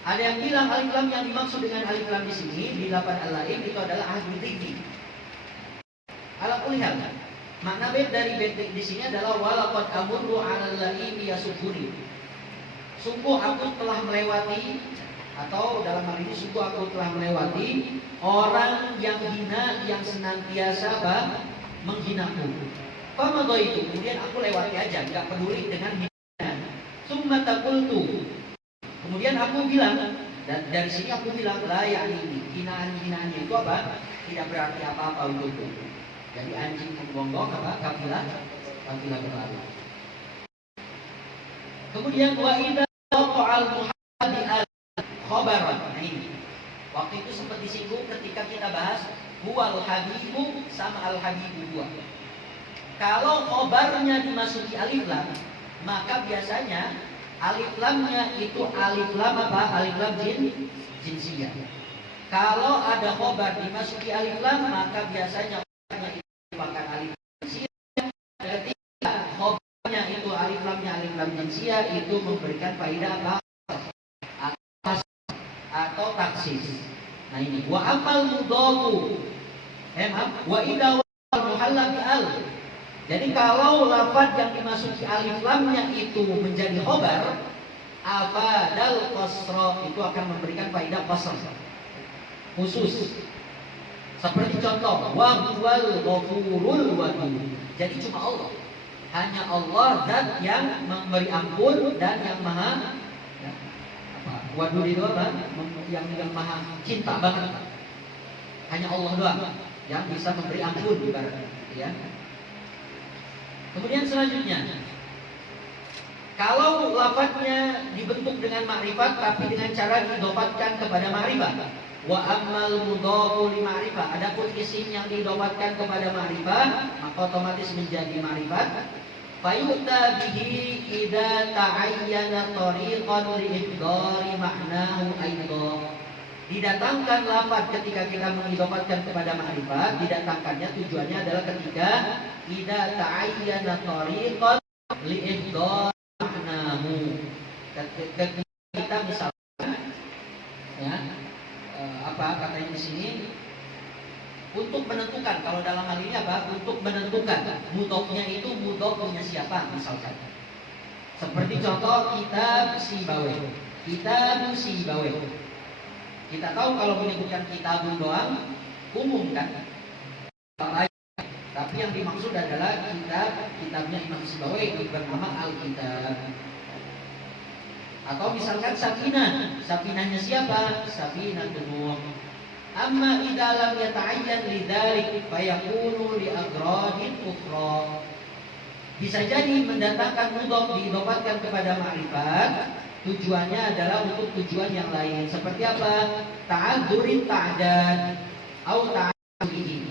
Ada yang bilang alif lam yang dimaksud dengan alif lam di sini di lafaz al-laim itu adalah ahdu dzikri. Ala kulli hal, makna bait dari bait di sini adalah walaqad amurru 'alal laim yasubuni. Sungguh aku telah melewati, atau dalam hal ini sungguh aku telah melewati orang yang hina yang senantiasa menghinaku. Famadho itu, kemudian aku lewati aja, nggak peduli dengan hinaan. Summa taqultu, kemudian aku bilang, dan dari sini aku bilang la ya'ni, hinaan-hinaannya itu apa? Tidak berarti apa-apa untukku. Jadi anjing menggonggong apa? Kafilah berlalu. Kemudian wa idza al-muhadi al-khabaran. Nah ini, waktu itu sempat disinggung ketika kita bahas huwal habibu sama al-habibu huwa. Kalau khobarnya dimasuki alif lam, maka biasanya alif lamnya itu alif lam apa? Alif lam jinsiyah. Kalau ada khobar dimasuki alif lam, maka biasanya khobarnya itu merupakan alif jinsiyah. Ketika khobarnya itu alif lam jinsiyah, itu memberikan faedah apa? Atau taksis. Nah ini wa amal mudhafu wa idza wal muhalla bi al. Jadi kalau lafaz yang dimasuki alif lamnya itu menjadi khobar, afadal qasra, itu akan memberikan faedah qasr khusus. Seperti contoh, wa huwal ghafurul wadud. Jadi cuma Allah. Hanya Allah zat yang memberi ampun dan yang maha wadud itu apa? Yang maha cinta banget. Hanya Allah doang yang bisa memberi ampun ibaratnya, ya. Kemudian selanjutnya, kalau lafadznya dibentuk dengan makrifat tapi dengan cara diidhofatkan kepada makrifat. Wa ammal mudhafu li ma'rifah. Adapun isim yang diidhofatkan kepada makrifat, maka otomatis menjadi makrifat. Fayu'ta bihi idza ta'ayyana tariqan li ihdari ma'nahu aidha. Didatangkan lafaz ketika kita mengidhofatkan kepada makrifat, didatangkannya tujuannya adalah ketika idza ta'ayyana tariqan li ihdari ma'nahu. Ketika kita misalkan ya, apa katanya di sini, untuk menentukan, kalau dalam hal ini apa? Untuk menentukan mudhofnya itu mudhof punya siapa misalkan. Seperti contoh kitab Sibawayh. Kitab Sibawayh. Kita tahu kalau menyebutkan kitabun doang umum kan? Tapi yang dimaksud adalah kitabnya Imam Sibawayh itu bernama Al-Kitab. Atau misalkan Sakinah. Sakinahnya siapa? Sakinatun Nuh. Amma idza lam yata'ayyan lidzalik fayakunu li agradin ukhra. Bisa jadi mendatangkan mudhof diidhofatkan kepada ma'rifat, tujuannya adalah untuk tujuan yang lain. Seperti apa? Ta'adzurin ta'dad atau ta'adzuri.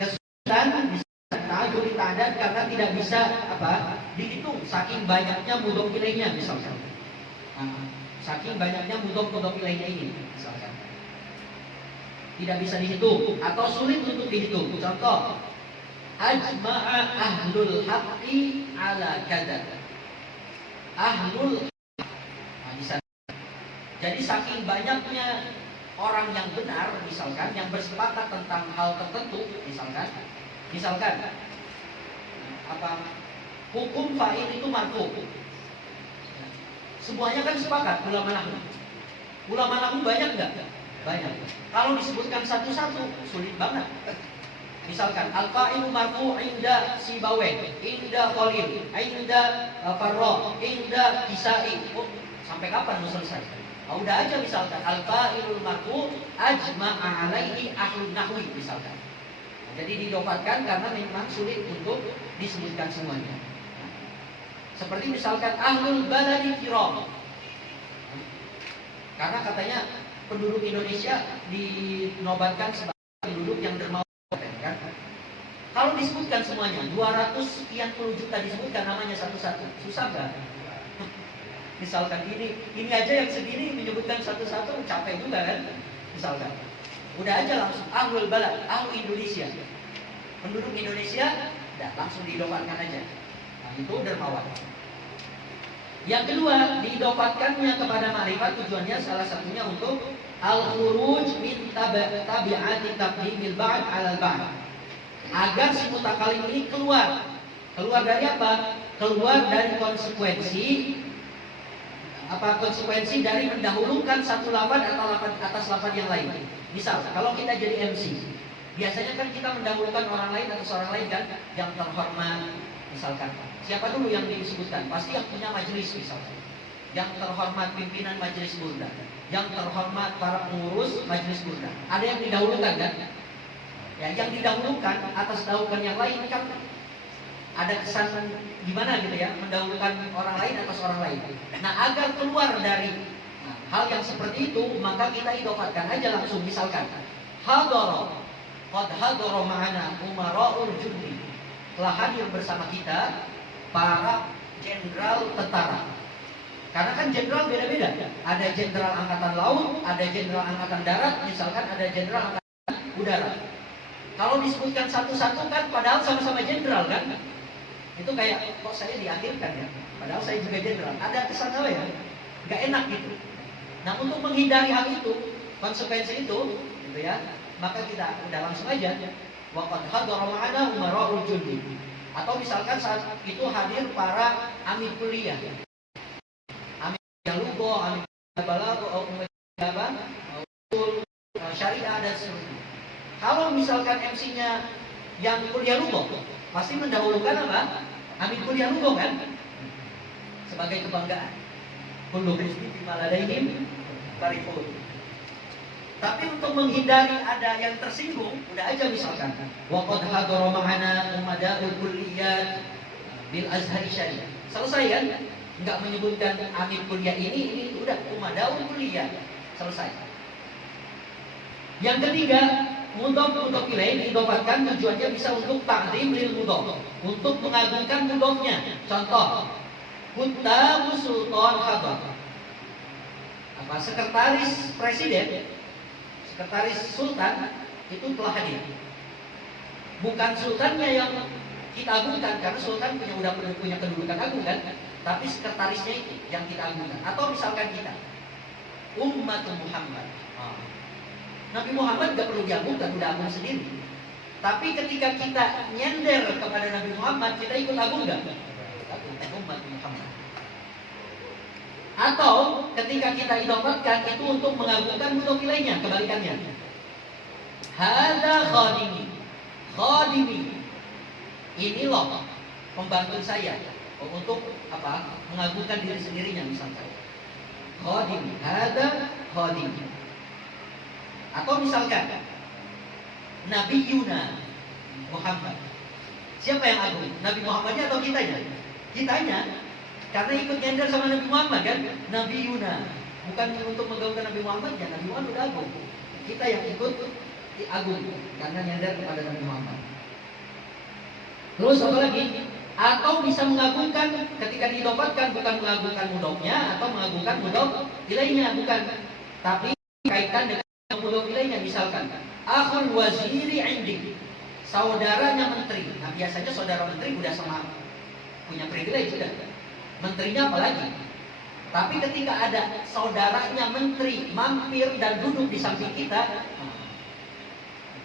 Kesulitan bisa ta'adzuri ta'dad karena tidak bisa apa? Dihitung saking banyaknya mudhof ilaihnya misalkan. Saking banyaknya mudhof ilaihnya ini misalkan. Tidak bisa dihitung atau sulit untuk dihitung. Contoh, ajma'a ahlul haqqi ala kadza. Ahlul bisa. Jadi saking banyaknya orang yang benar misalkan yang bersepakat tentang hal tertentu misalkan apa? Hukum fa'il itu marfu. Semuanya kan sepakat ulama nahwu. Ulama nahwu banyak enggak? Banyak. Kalau disebutkan satu-satu sulit banget. Misalkan al-fa'ilu marfu inda Sibawayh, inda Khalil, inda Farra, inda Kisai. Oh, sampai kapan mau selesai? Oh, udah aja misalkan al-fa'ilul marfu ajma'a alaihi ahlun nahwi misalkan. Jadi didapatkan karena memang sulit untuk disebutkan semuanya. Seperti misalkan ahlul baladi kiram. Karena katanya penduduk Indonesia dinobatkan sebagai penduduk yang dermawan kan? Kalau disebutkan semuanya 200 sekian puluh juta disebutkan namanya satu-satu, susah nggak? Misalkan ini aja yang segini menyebutkan satu-satu capek juga kan? Misalkan udah aja langsung ahlul balad, ahlul Indonesia, penduduk Indonesia, langsung didobatkan aja. Nah, itu dermawan. Yang kedua, diidhofatkannya kepada makrifat tujuannya salah satunya untuk al-khuruj min tabi'ati taqdimil ba'd 'alal ba'd. Agar si mutakalim ini keluar dari apa? Keluar dari konsekuensi dari mendahulukan satu lafaz atau lafaz atas lafaz yang lain. Misal, kalau kita jadi MC, biasanya kan kita mendahulukan orang lain atas orang lain kan, yang terhormat misalkan. Siapa dulu yang disebutkan? Pasti yang punya majelis misalkan. Yang terhormat pimpinan majelis burda, yang terhormat para pengurus majelis burda. Ada yang didahulukan kan? Ya, yang didahulukan atas dahulukan yang lain kan ada kesan gimana gitu ya, mendahulukan orang lain atas orang lain. Nah, agar keluar dari hal yang seperti itu, maka kita idhofatkan aja langsung. Misalkan hadara, qad hadara ma'ana umara'ul jundi. Telah hadir bersama kita para jenderal tentara. Karena kan jenderal beda-beda. Ada jenderal angkatan laut, ada jenderal angkatan darat, misalkan ada jenderal angkatan udara. Kalau disebutkan satu-satu kan padahal sama-sama jenderal kan? Itu kayak kok saya diakhirkan ya? Padahal saya juga jenderal. Ada kesan apa ya? Gak enak gitu. Nah, untuk menghindari hal itu, konsekuensi itu, gitu ya, maka kita udah langsung aja. Wa qad hadara ma'ana umara'ul jundi. Atau misalkan saat itu hadir para amir kuliah, amir lugo, amir balago, amir syariah dan seterusnya. Kalau misalkan MC-nya yang kuliah lugo, pasti mendahulukan apa? Amin kuliah lugo kan? Sebagai kebanggaan. Kullu rizqin bima ladaihim farihun. Tapi untuk menghindari ada yang tersinggung, udah aja misalkan wa qad hadara ma'ana umada'ul kulliyat bil azhari syariah. Selesai kan? Enggak menyebutkan amin kuliah ini udah umada'ul kulliyat. Selesai. Yang ketiga, mudhof ilaih diidhofatkan tujuannya bisa untuk ta'zim lil mudhof, untuk mengagungkan mudhofnya. Contoh, Kutabu Sultan Hadar. Apa sekretaris presiden, sekretaris sultan itu telah hadir. Bukan sultannya yang kita agungkan, karena sultan udah punya kedudukan agung kan, tapi sekretarisnya itu yang kita agungkan. Atau misalkan kita umat Muhammad. Nabi Muhammad gak perlu diagungkan, udah agung sendiri. Tapi ketika kita nyender kepada Nabi Muhammad, kita ikut agung gak? Umat Muhammad. Atau ketika kita idhofatkan itu untuk mengagungkan mudhof ilaihnya, kebalikannya. Hada khadimi. Khadimi. Ini loh pembantu saya. Untuk apa? Mengagungkan diri sendirinya misalkan. Khadimi. Hada khadimi. Atau misalkan Nabi Yuna Muhammad. Siapa yang agung? Nabi Muhammadnya atau kitanya? Kitanya. Karena ikut nyender sama Nabi Muhammad kan? Nabi Yuna. Bukan untuk menggaungkan Nabi Muhammad ya, Nabi Muhammad udah agung. Kita yang ikut agung karena nyender kepada Nabi Muhammad. Terus apa lagi? Atau bisa mengagungkan ketika diidhofatkan, bukan mengagungkan mudhofnya atau mengagungkan mudhof ilaihnya, bukan. Tapi kaitan dengan mudhof ilaihnya, misalkan akhul waziri indi, saudaranya menteri. Nah biasanya saudara menteri udah sama punya privilege sudah. Menterinya apalagi. Tapi ketika ada saudaranya menteri mampir dan duduk di samping kita,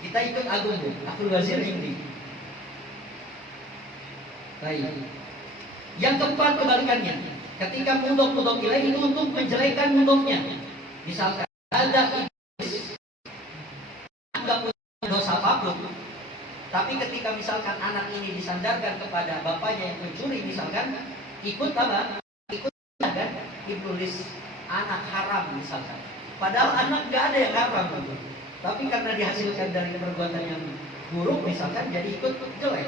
kita ikut agung tuh. Akhul wazir indi. Baik. Yang keempat kebalikannya. Ketika mudhof ilaih itu untuk menjelekkan mudhofnya. Misalkan ada iblis nggak punya dosa apapun, tapi ketika misalkan anak ini disandarkan kepada bapaknya yang mencuri misalkan, ikut apa? Ikut kan? Iblis, anak haram misalkan. Padahal anak nggak ada yang haram, tapi karena dihasilkan dari perbuatan yang buruk misalkan, jadi ikut jelek.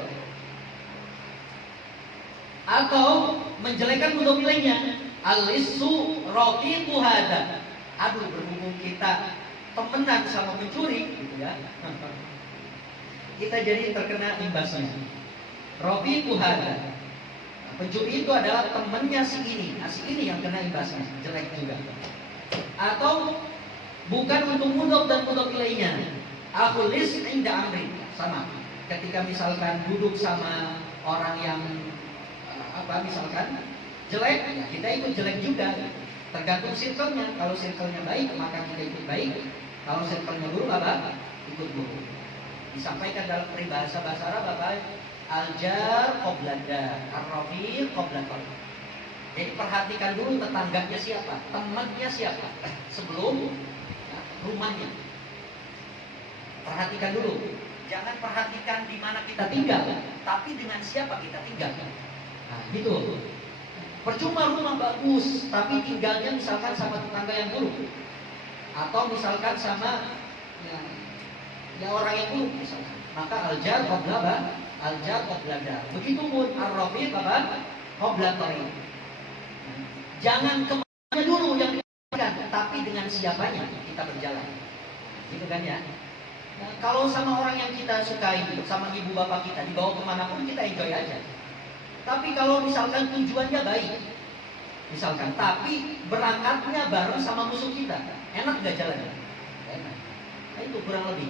Atau menjelekkan mudhof ilaihnya, al-lissu rafiqu hada. Aduh, berhubung kita temenan sama pencuri gitu ya, kita jadi terkena imbasnya. Rafiqu hada. Pencuri itu adalah temannya si ini. Nah, si ini yang kena imbasnya, jelek juga. Atau bukan untuk mudhof dan mudhof ilaihnya. Akhul lis inda amri, sama. Ketika misalkan duduk sama orang yang misalkan jelek, ya kita ikut jelek juga. Tergantung circle-nya. Kalau circle-nya baik, maka kita ikut baik. Kalau circle-nya buruk, apa? Ikut buruk. Disampaikan dalam peribahasa bahasa Arab apa? Al-jar qoblada, ar-rafiq qoblaton. Jadi perhatikan dulu tetangganya siapa, temannya siapa, sebelum rumahnya. Perhatikan dulu. Jangan perhatikan di mana kita tinggal, tapi dengan siapa kita tinggal. Nah, gitu. Percuma rumah bagus, tapi tinggalnya misalkan sama tetangga yang buruk, atau misalkan sama ya orang yang buruk misalkan. Maka al-jar qoblada, al-jar qoblada. Begitu pun ar-rafiq apa? Qoblatain. Jangan kemana dulu yang diperhatikan, tapi dengan siapanya kita berjalan. Gitu kan ya? Nah, kalau sama orang yang kita sukai, sama ibu bapak kita, dibawa kemanapun kita enjoy aja. Tapi kalau misalkan tujuannya baik, misalkan, tapi berangkatnya bareng sama musuh kita, enak gak jalannya? Enak. Nah, itu kurang lebih.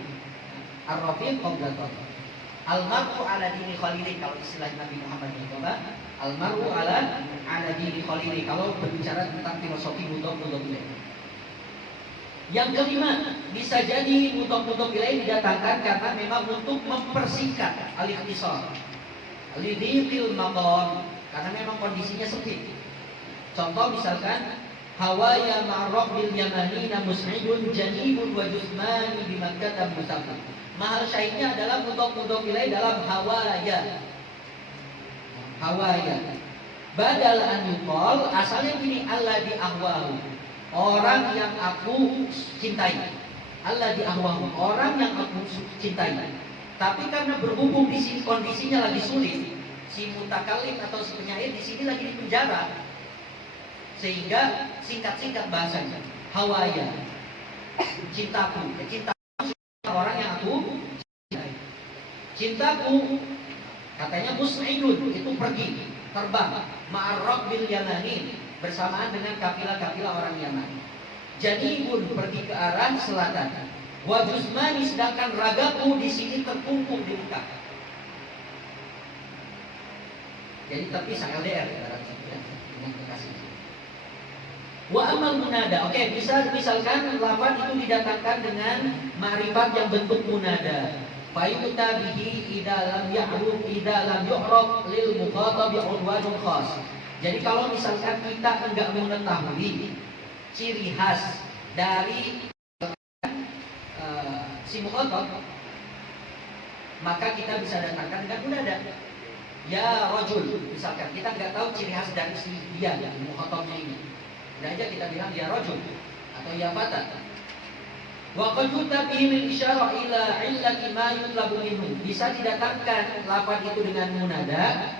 Ar-rafiq qoblaton. Al-mar'u ala dini khalili, kalau istilah Nabi Muhammad itu apa? Al-mar'u ala dini khalili, kalau berbicara tentang filosofi mudhof ilaih. Yang kelima, bisa jadi mudhof ilaih didatangkan karena memang untuk mempersingkat al-ikhtisar. Lidhil maqam, karena memang kondisinya sempit. Contoh misalkan hawaya ma'rabbil yamanina mus'idun janibun wa jusmani bi Makkah musafir. Mahal syahidnya adalah mudhof ilaih dalam hawaya. Hawaya. Badal an yuqal, asalnya gini, alladzi ahwahu, orang yang aku cintai. Alladzi ahwahu, orang yang aku cintai. Tapi karena berhubung di sini kondisinya lagi sulit, si mutakallim atau si penyair di sini lagi di penjara, sehingga singkat-singkat bahasanya hawaya, cintaku, cintaku orang yang aku cintai. Cintaku katanya mus'idun, itu pergi, terbang, ma'arraq bil yamanin, bersamaan dengan kafilah-kafilah orang Yaman. Janibun, pergi ke arah selatan. Wa jusmani, sedangkan ragaku di sini terkumpul di Mekah. Jadi terpisah LDR dalam situ ya, dengan kekasih. Wa amal munada, oke, bisa misalkan lafaz itu didatangkan dengan ma'rifat yang bentuk munada. Fayuta bihi idza lam ya'ruf idza lam yu'raf lil mukhatab unwanun khas. Jadi kalau misalkan kita enggak mengetahui ciri khas dari si mukhatab, maka kita bisa datangkan dengan munada. Ya rajul, misalkan kita enggak tahu ciri khas dari si dia, mukhatabnya ini. Udah aja kita bilang ya rajul atau ya fata. Wa qad yutabi min isyarah ila illati ma yutlabu minhu. Bisa didatangkan lafaz itu dengan munada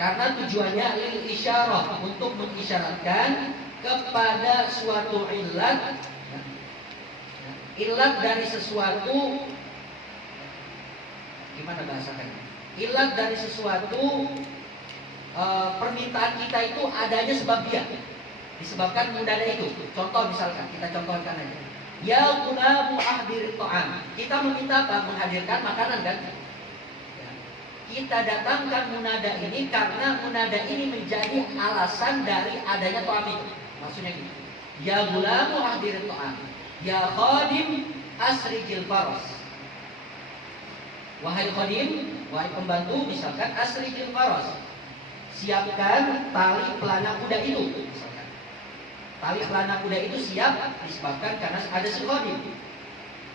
karena tujuannya lil isyarah, untuk mengisyaratkan kepada suatu illat. Illat dari sesuatu, gimana bahasakannya? Illat dari sesuatu permintaan kita itu adanya sebab dia. Disebabkan munada itu. Contoh misalkan, kita contohkan aja. Ya gulamu ahdir ta'am. Kita meminta apa? Menghadirkan makanan kan? Ya. Kita datangkan munada ini karena munada ini menjadi alasan dari adanya ta'am itu. Maksudnya gitu. Ya gulamu ahdir ta'am. Ya khadim asrijil faras. Wahai khadim, wahai pembantu, misalkan asrijil faras, siapkan tali pelana kuda itu. Tali pelana kuda itu siap disebabkan karena ada si khadim.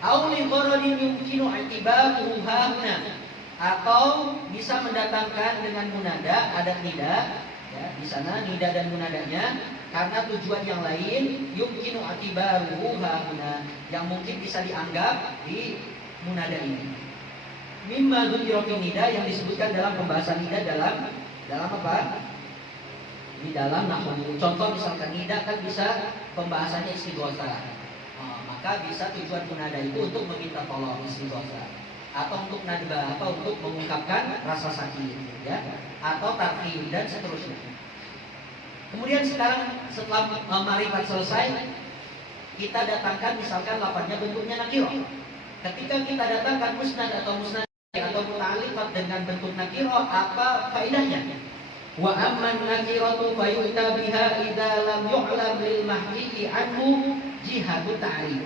Au li gharadin yumkinu i'tibaruhu hahuna, atau bisa mendatangkan dengan munada, ada nida ya, di sana nida dan munadanya karena tujuan yang lain, yumkinu i'tibaruhu hahuna, yang mungkin bisa dianggap di munada ini. Mimma dzukira fi nida, yang disebutkan dalam pembahasan nida dalam apa? Di dalam nahwu. Contoh misalkan nida kan bisa pembahasannya istighotsah. Maka bisa tujuan munada itu untuk meminta tolong, istighotsah, atau untuk nadbah, atau untuk mengungkapkan rasa sakit ya, atau tarhib dan seterusnya. Kemudian sekarang setelah ma'rifat selesai, kita datangkan misalkan lafaznya bentuknya nakirah. Ketika kita datangkan musnad atau musnad atau muta'alliqat dengan bentuk nakirah, apa faedahnya? Wa amman nakiratu fayu'ta biha idza lam yu'lam lil mahqiqi anhu jihadu ta'rif.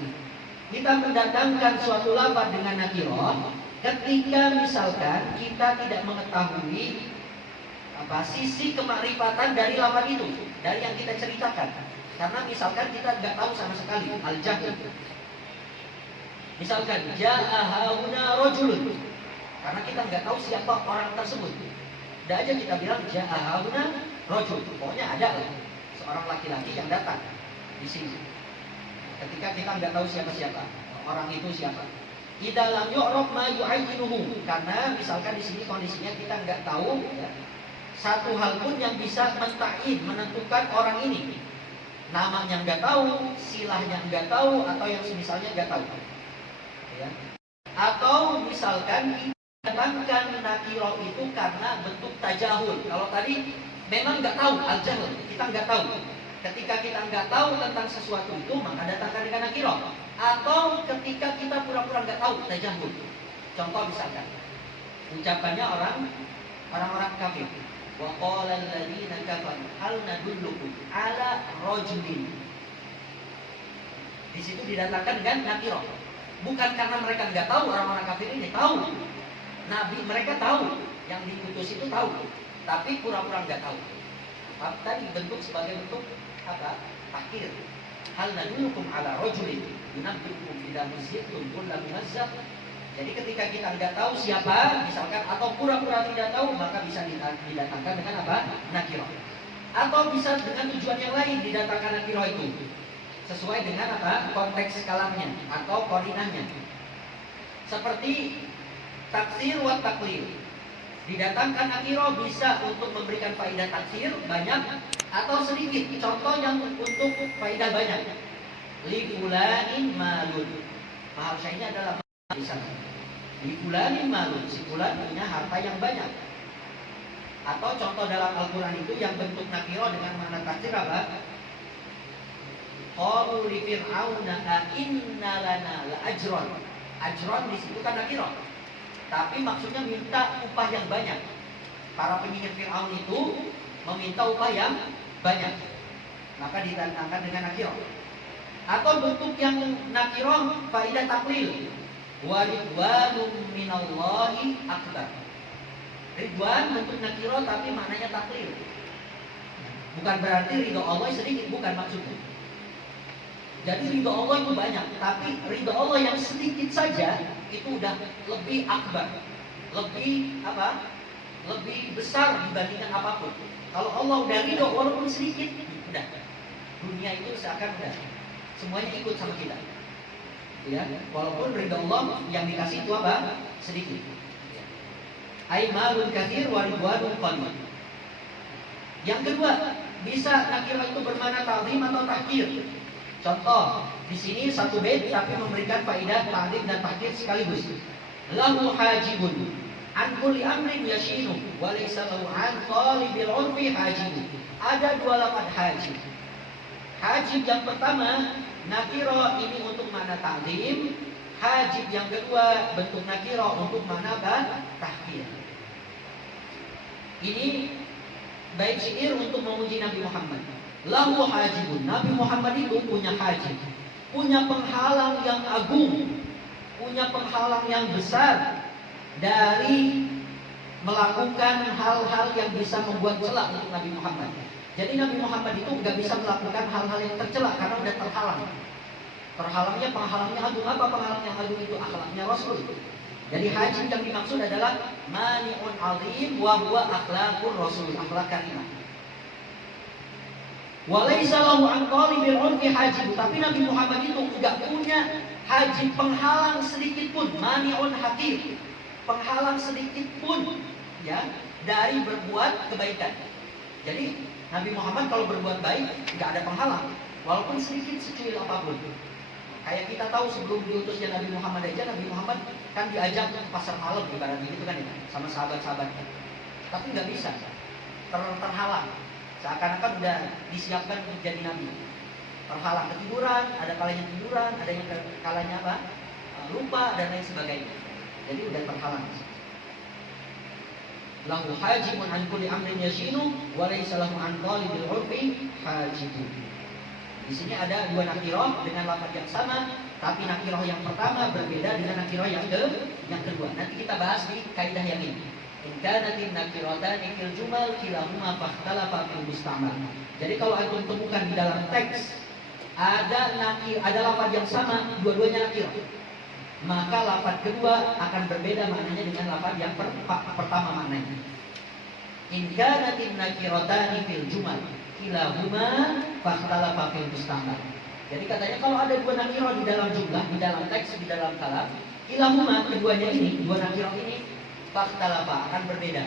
Kita mendatangkan suatu lafaz dengan nakirah ketika misalkan kita tidak mengetahui sisi kemakrifatan dari lafaz itu, dari yang kita ceritakan. Karena misalkan kita nggak tahu sama sekali al-jahl. Misalkan ja'a hauna rajulun, karena kita nggak tahu siapa orang tersebut. Udah aja kita bilang ja'a hauna rajul, pokoknya ada seorang laki-laki yang datang di sini. Ketika kita nggak tahu siapa-siapa orang itu siapa. Idza lam yu'raf ma yu'ayyinuhu, karena misalkan di sini kondisinya kita nggak tahu ya, satu hal pun yang bisa mentain, menentukan orang ini. Namanya nggak tahu, silahnya nggak tahu, atau yang semisalnya nggak tahu. Ya. Atau misalkan datangkan nakirah itu karena bentuk tajahul. Kalau tadi memang nggak tahu al-jahl, kita nggak tahu. Ketika kita nggak tahu tentang sesuatu itu, maka datangkan dengan nakirah. Atau ketika kita pura-pura nggak tahu, tajahul. Contoh misalkan, ucapannya orang-orang kafir. Wa qala alladziina kafaru hal nadullukum ala rajulin. Di situ didatangkan dengan nakirah. Bukan karena mereka nggak tahu, orang-orang kafir ini tahu. Nabi mereka tahu, yang diutus itu tahu, tapi pura-pura nggak tahu. Tadi bentuk sebagai bentuk apa? tahkir. Hal nadullukum ala rajulin yunabbiukum idza muzzitum kullu munazzah. Jadi ketika kita tidak tahu siapa, misalkan atau pura-pura tidak tahu, maka bisa didatangkan dengan apa? Nakirah. Atau bisa dengan tujuan yang lain didatangkan nakirah itu sesuai dengan apa? Konteks kalamnya atau korinahnya. Seperti taksir wa taklil. Didatangkan nakirah bisa untuk memberikan faidah taksir banyak atau sedikit. Contoh yang untuk faidah banyak. Li fulanin malun. Mahal syai'nya adalah di sana. Li fulanin malun, si fulan punya harta yang banyak. Atau contoh dalam Al-Qur'an itu yang bentuk nakirah dengan makna taksir apa? Qalu li fir'auna a inna lana la ajran. Ajran di situ kan nakirah. Tapi maksudnya minta upah yang banyak. Para penyihir Fir'aun itu meminta upah yang banyak. Maka ditantangkan dengan nakirah. Atau bentuk yang nakirah faidah taklil. Wa ridwanum minallahi akbar. Ridwan bentuk nakirah tapi maknanya taklil. Bukan berarti ridho Allah sedikit, bukan maksudnya. Jadi ridho Allah itu banyak, tapi ridho Allah yang sedikit saja itu udah lebih akbar, lebih apa? Lebih besar dibandingkan apapun. Kalau Allah udah ridho walaupun sedikit, udah dunia itu seakan udah semuanya ikut sama kita. Ya, walaupun ridho Allah yang dikasih itu apa? Sedikit. Ai malun katsir wa ridwanun qalil. Yang kedua, bisa nakirah itu bermakna ta'zim atau tahqir. Contoh, di sini satu bait tapi memberikan faedah ta'zim dan tahqir sekaligus. Lahu hajibun an kulli amrin yashinu wa laysa lahu an talibil urfi hajibun. Ada dua lafaz hajib. Hajib yang pertama nakirah ini untuk makna ta'zim, hajib yang kedua bentuk nakirah untuk makna tahqir. Ini bait syair untuk memuji Nabi Muhammad. Lahu hajibun. Nabi Muhammad itu punya hajib, punya penghalang yang agung, punya penghalang yang besar dari melakukan hal-hal yang bisa membuat celak untuk Nabi Muhammad. Jadi Nabi Muhammad itu nggak bisa melakukan hal-hal yang tercela karena udah terhalang. Terhalangnya penghalangnya agung. Apa penghalang yang agung itu? Akhlaknya Rasul. Jadi hajib yang dimaksud adalah mani'un azim wa huwa akhlaqur Rasul, akhlak karimah. Walaysa lahu an talibil urfi hajib. Tapi Nabi Muhammad itu enggak punya hajib penghalang sedikit pun, mani'un hakir. Penghalang sedikit pun ya dari berbuat kebaikan. Jadi Nabi Muhammad kalau berbuat baik enggak ada penghalang walaupun sedikit secuil apapun. Kayak kita tahu sebelum diutusnya Nabi Muhammad aja, Nabi Muhammad kan diajak ke pasar malam ibaratnya gitu kan ya, sama sahabat-sahabatnya. Tapi nggak bisa, terhalang. Seakan-akan udah disiapkan untuk jadi nabi. Terhalang ketiduran, ada kalanya tiduran, ada yang kalanya apa? Lupa dan lain sebagainya. Jadi udah terhalang. Lahu hajibun an kulli amrin yashinu wa laysa lahu an talibil urfi hajibun. Di sini ada dua nakirah dengan lafaz yang sama, tapi nakirah yang pertama berbeda dengan nakirah yang kedua. Nanti kita bahas di kaidah yang ini. In kanatin nakiratani fil jumal kilahuma fakhtalafa fil mustamal. Jadi kalau antum temukan di dalam teks ada lafaz yang sama, dua-duanya nakirah, maka lafaz kedua akan berbeda maknanya dengan lafaz yang pertama maknanya. In kanatin nakiratani fil jumal kilahuma fakhtalafa fil mustamal. Jadi katanya kalau ada dua nakirah di dalam jumlah, di dalam teks, di dalam kalam, kilahuma keduanya ini, dua nakirah ini fakhtalafa akan berbeda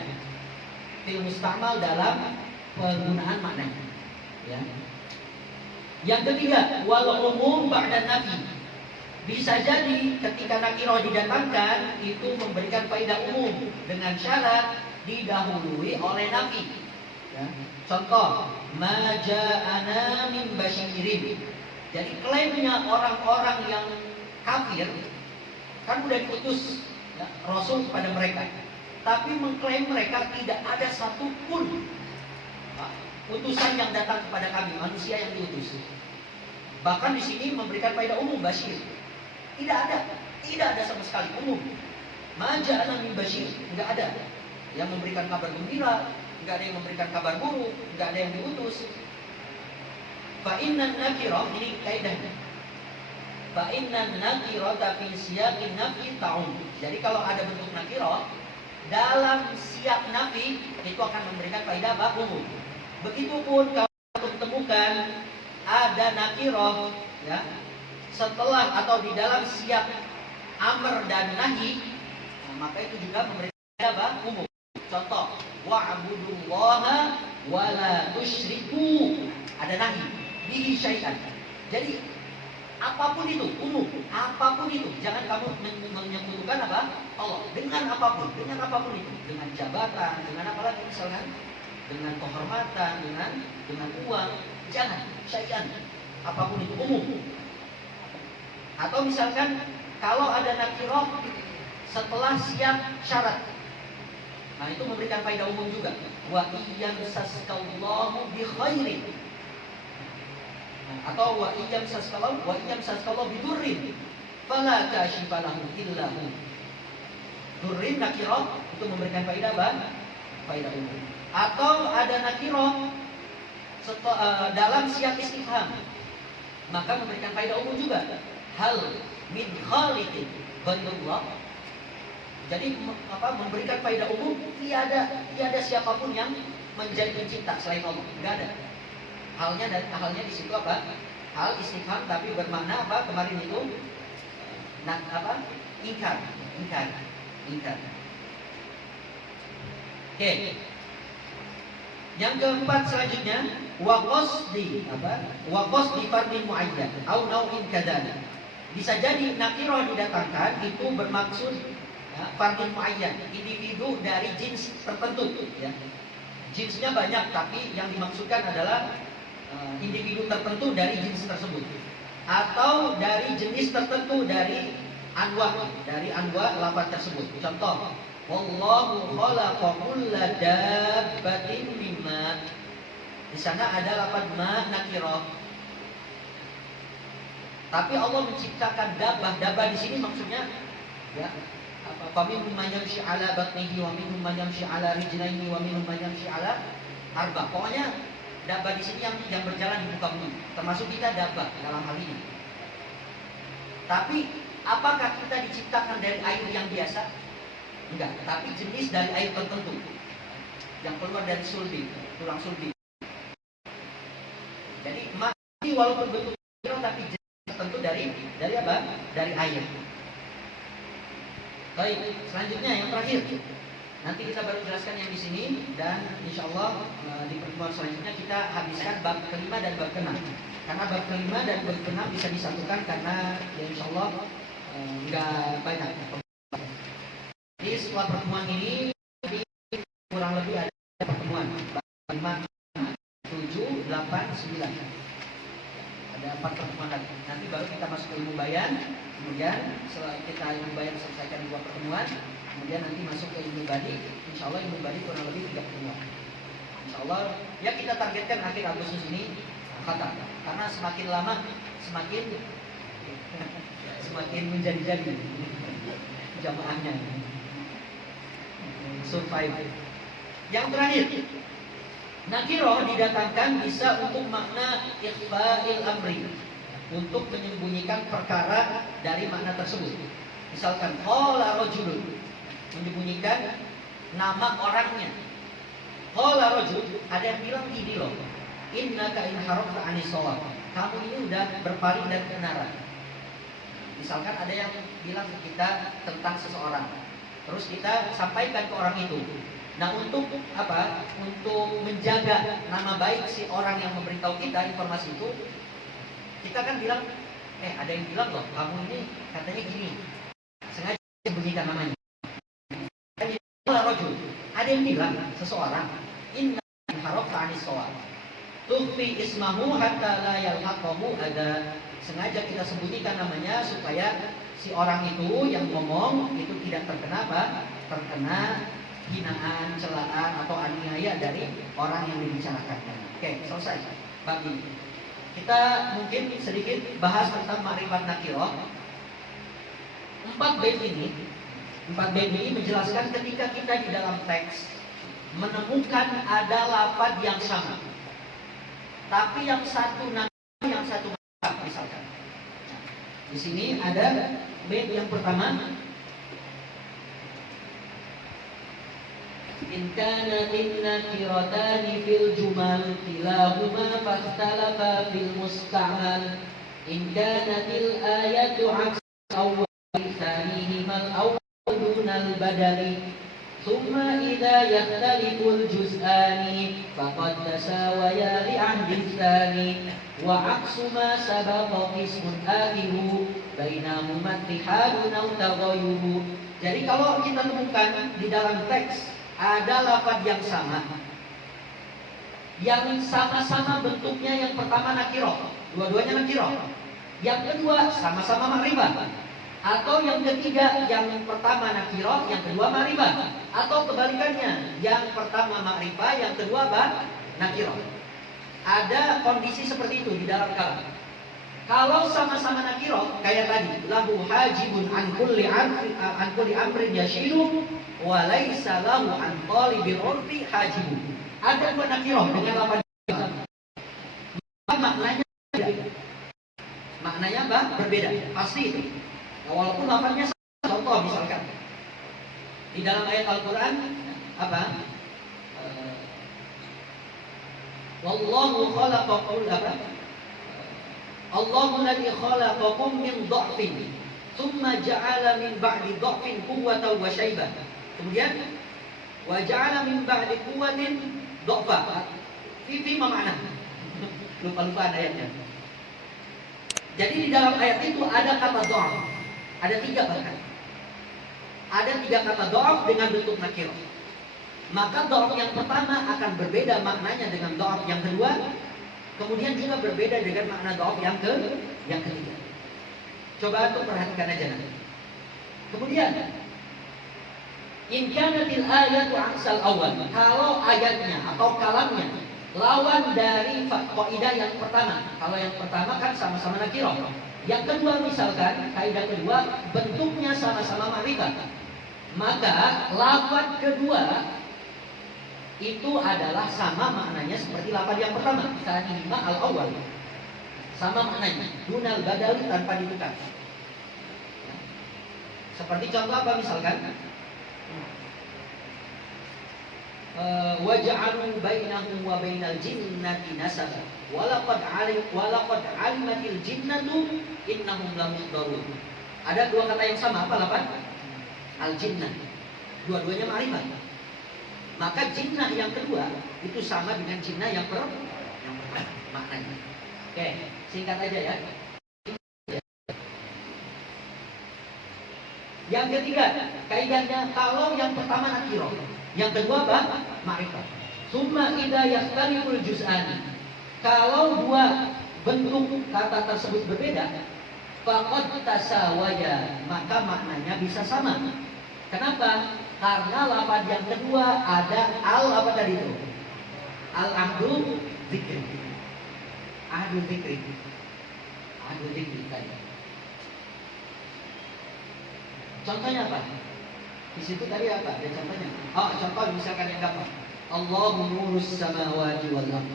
fil mustamal dalam penggunaan maknanya. Ya. Yang ketiga, wal umum ba'da nafi. Bisa jadi ketika nakirah didatangkan itu memberikan faedah umum dengan syarat didahului oleh nafi. Ya. Contoh, ma ja'ana min basyirin. Jadi klaimnya orang-orang yang kafir kan udah diutus ya, Rasul kepada mereka, tapi mengklaim mereka tidak ada satupun utusan yang datang kepada kami, manusia yang diutus. Bahkan di sini memberikan faedah umum basyir. Tidak ada sama sekali umum. Ma ja'ana min basyir, enggak ada yang memberikan kabar gembira, nggak ada yang memberikan kabar buruk, nggak ada yang diutus. Fa innan nakirah, ini kaidahnya. Fa innan nakirah fi siyaqin nafi ta'um. Jadi kalau ada bentuk nakirah dalam siap nafi itu akan memberikan faedah umum. Begitupun kalau temukan ada nakirah ya setelah atau di dalam siap amr dan nahi, maka itu juga memberikan faedah umum. Contoh, wa'budullaha wa la tusyriku, ada nahi bihi syai'an. Jadi apapun itu, umum, apapun itu, jangan kamu menyebutkan apa? Allah dengan apapun itu, dengan jabatan, dengan apa lagi misalkan, dengan kehormatan, dengan uang, jangan syai'an, apapun itu umum. Atau misalkan kalau ada nakirah setelah siap syarat, nah itu memberikan faedah umum juga. Wa iyyamsaskallahu bi khairin, atau wa iyyamsaskallahu bi durrin fala kashifa lahu illa hu. Durrin nakirah itu memberikan faedah faedah umum. Atau ada nakirah dalam siap istifham, maka memberikan faedah umum juga. Hal min khaliqin ghairullah. Jadi memberikan faedah umum, tiada siapapun yang menjadi pencipta selain Allah, enggak ada. Halnya di situ apa? Hal istifham tapi bermakna apa? Kemarin itu ingkar. Oke. Yang keempat selanjutnya wa qasdi fardin muayyan au nau'in kadzalik. Bisa jadi nakirah didatangkan itu bermaksud fardin muayyan, individu dari jenis tertentu ya. Jenisnya banyak tapi yang dimaksudkan adalah individu tertentu dari jenis tersebut, atau dari jenis tertentu dari anwa lafaz tersebut. Contoh, wallahu khalaqa kulla dabbatin mimma. Di sana ada lafaz ma nakirah. Tapi Allah menciptakan dabbah di sini maksudnya ya faminhum man yamshi ala batnihi wa minhum man yamshi ala rijlaihi wa minhum man yamshi ala arba. Pokoknya dabbah di sini yang berjalan di muka bumi, termasuk kita dabbah dalam hal ini. Tapi apakah kita diciptakan dari air yang biasa? Enggak, tapi jenis dari air tertentu yang keluar dari sulbi, tulang sulbi. Jadi masih walaupun bentuk tapi jenis tertentu dari apa? Dari air. Baik, selanjutnya yang terakhir. Nanti kita baru jelaskan yang di sini, dan insya Allah di pertemuan selanjutnya kita habiskan bab kelima dan bab keenam. Karena bab kelima dan bab keenam bisa disatukan karena ya insya Allah nggak banyak. Jadi setelah pertemuan ini kurang lebih ada pertemuan bab 5, 7, 8, 9. Ada 4 pertemuan lagi. Nanti baru kita masuk ke ilmu bayan. Kemudian setelah kita ilmu bayan selesaikan 2 pertemuan, kemudian nanti masuk ke ilmu badi. Insya Allah ilmu badi kurang lebih 3 pertemuan. Insya Allah ya kita targetkan akhir Agustus ini khatam. Karena semakin lama semakin menjadi-jadi jamaahnya. Survive. Yang terakhir, nakirah didatangkan bisa untuk makna ikhfa'il amri, untuk menyembunyikan perkara dari makna tersebut. Misalkan qala rajulun, menyembunyikan nama orangnya. Qala rajul, ada yang bilang gini loh, innaka in harafta anis shawab, kamu ini udah berpaling dari kebenaran. Misalkan ada yang bilang ke kita tentang seseorang, terus kita sampaikan ke orang itu. Nah untuk apa? Untuk menjaga nama baik si orang yang memberitahu kita informasi itu, kita kan bilang, ada yang bilang loh, kamu ini katanya gini, sengaja sembunyikan namanya. Ada yang bilang seseorang, inna harafta anis shawab, tukhfi ismahu hatta la yalhaqahu ada. Sengaja kita sembunyikan namanya supaya si orang itu yang ngomong itu tidak terkena apa? Terkena hinaan, celaan atau aniaya dari orang yang dibicarakannya. Oke, selesai bab ini. Kita mungkin sedikit bahas tentang ma'rifat nakirah. 4 bab ini menjelaskan ketika kita di dalam teks menemukan ada lafaz yang sama, tapi yang satu satu makam misalkan. Nah, di sini ada bait yang pertama. In kanatin nakiratani fil jumal kilahuma fakhtalafa fil musta'mal. In kanatil ayatu aks awwal thanihima al-awwal dunal badali. Thumma idza yaktaliful juz'ani faqad tasawaya li'ahdin tsani wa aksu ma sabaqa qismun akhiru bainahuma ittihadun aw taghayyuru. Jadi kalau kita temukan di dalam teks ada lafaz yang sama bentuknya. Yang pertama nakiro, dua-duanya nakiro. Yang kedua sama-sama ma'rifah, atau yang ketiga yang pertama nakiro, yang kedua ma'rifah, atau kebalikannya, yang pertama ma'rifah, yang kedua nakiro. Ada kondisi seperti itu di dalam kalam. Kalau sama-sama nakiro, kayak tadi, lahu hajibun an kulli amrin yashilu wa laisa lahu an talibil urfi hajibun. Ada dua nakiro dengan lafaz maknanya beda. Maknanya apa? Berbeda. Pasti itu. Nah, walaupun lafaznya sama. Contoh misalkan di dalam ayat Al-Qur'an apa? Wallahu khalaqakum Allahu alladzi khalaqakum min dha'fin thumma ja'ala min ba'di dha'fin quwwatan wa shaybah. Kemudian wa ja'ala min ba'di quwwatin dha'fa. Fi mana? Lupa ayatnya. Jadi di dalam ayat itu ada kata dha'f. Ada 3 bahkan. Ada 3 kata dha'f dengan bentuk nakirah. Maka dha'f yang pertama akan berbeda maknanya dengan dha'f yang kedua. Kemudian juga berbeda dengan makna dha'f yang ketiga. Coba untuk perhatikan aja nanti. Kemudian in kanatil ayatu aksal awal. Kalau ayatnya atau kalamnya lawan dari kaidah yang pertama. Kalau yang pertama kan sama-sama nakirah. Yang kedua misalkan kaidah kedua bentuknya sama-sama ma'rifah. Maka lafaz kedua itu adalah sama maknanya seperti lafaz yang pertama, tsanihima al-awwal. Sama maknanya, dunal badali tanpa ditukar. Seperti contoh apa misalkan? Waja'alu bainahu wa bainal jinnati nasaba walaqad alimatil jinnatu innahum lamuhdarun. Ada 2 kata yang sama, apa lafaz? Al-jinnah. Dua-duanya ma'rifah. Maka jinnah yang kedua itu sama dengan jinnah yang pertama maknanya. Oke, singkat aja ya. Yang ketiga, kaidahnya kalau yang pertama nakiro, yang kedua apa? Ma'rifah. Summa idza yahtaliful juz'ani. Kalau 2 bentuk kata tersebut berbeda, faqad tasawaya, maka maknanya bisa sama. Kenapa? Karena lafaz yang kedua ada apa tadi itu? Al-ahdu zikri. Ahdu zikri. Ahdu zikri tadi. Contohnya apa? Di situ tadi apa? Ada contohnya. Contoh misalkan yang gampang. Allahu nurus samawati wal ardh.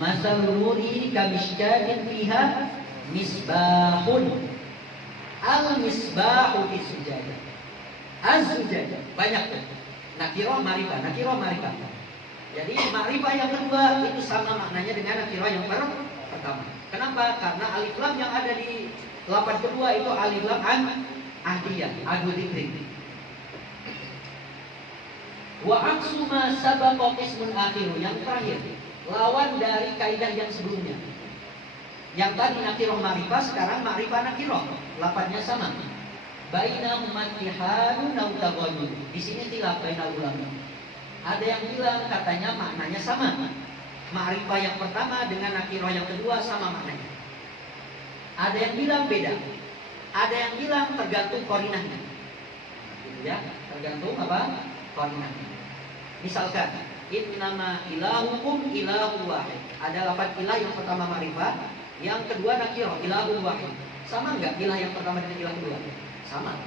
Masal nuri kamishkatin fiha misbahun. Al-misbahu fi sujadah. Az-zujadah. Banyak tuh. Nakirah ma'rifah. Jadi ma'rifah yang kedua itu sama maknanya dengan nakirah yang pertama. Kenapa? Karena alif lam yang ada di lafaz kedua itu alif lam ahdiyah, adu dzikri. Wa aksu ma sabaqa qismun akhiru, yang terakhir, lawan dari kaidah yang sebelumnya. Yang tadi nakirah ma'rifah, sekarang ma'rifah nakirah. Lafaznya sama. Bainahum ittihadun aw taghayyur. Di sini khilaf bainal ulama. Ada yang bilang katanya maknanya sama. Ma'rifah yang pertama dengan nakirah yang kedua sama maknanya. Ada yang bilang beda. Ada yang bilang tergantung qarinahnya. Ya, tergantung apa? Qarinahnya. Misalkan, innama ilahukum ilahu wahid. Ada lafaz ilah yang pertama ma'rifah, yang kedua nakirah, ilahu wahid. Sama enggak ilah yang pertama dengan ilah kedua? Sama.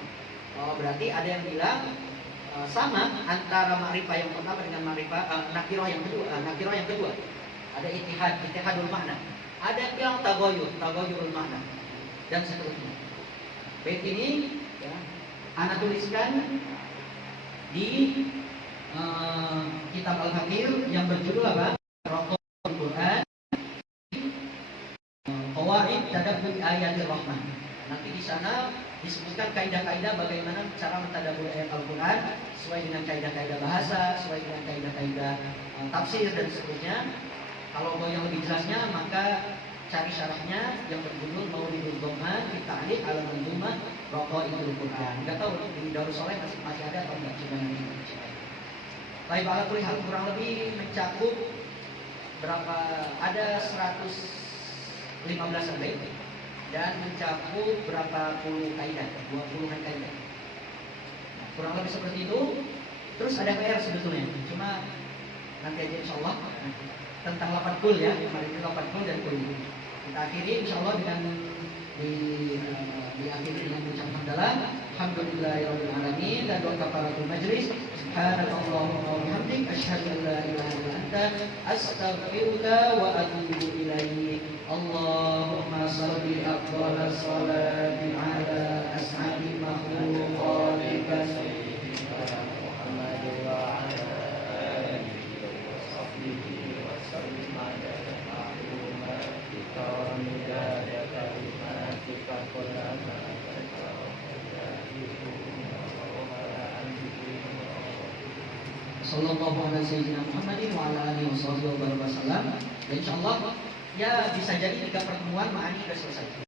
Berarti ada yang bilang sama antara ma'rifah yang pertama dengan ma'rifah nakirah yang kedua. Ada ittihadul makna. Ada yang bilang tagoyurul makna dan seterusnya. Bait ini ya, ana tuliskan di kitab Al-Fakir yang berjudul apa? Rokok Al-Quran Qawaid Tadabbur Ayatir Rahman. Nanti di sana disebutkan kaidah-kaidah bagaimana cara mentadabbur ayat Al-Quran sesuai dengan kaidah-kaidah bahasa, sesuai dengan kaidah-kaidah tafsir dan seterusnya. Kalau mau yang lebih jelasnya maka cari syarahnya yang berjudul Mauridul Dhamma fi Ta'liq ala Manzumah Raqaidul Quran. Enggak tahu di Darussoleh masih ada atau enggak, coba nanti. Baik, ala kulli hal kurang lebih mencakup berapa, ada 115 bait dan mencakup berapa puluh kaidah, 20-an kaidah. Nah, kurang lebih seperti itu. Terus ada PR sebetulnya, cuma nanti aja insyaallah tentang 8 kul ya, kemarin itu 8 kul dan kul. Kita akhiri insyaallah dengan diakhiri dengan ucapan hamdalah, alhamdulillahirabbil alamin dan doa kafaratul majlis. Subhanakallahumma wa bihamdik asyhadu an la ilaha illa anta astaghfiruka wa atubu ilaik. Allahumma shalli afdhalas sholati ala ashabi makhluqatika sayyidina Muhammad wa ala alihi wa sahbihi wa sallim ala mahlumatika wa midada kalimatika kullama sallallahu alaihi sayyidina Muhammadin wa ala alihi wasallam. Dan insyaallah ya bisa jadi 3 pertemuan ma'ani sudah selesai.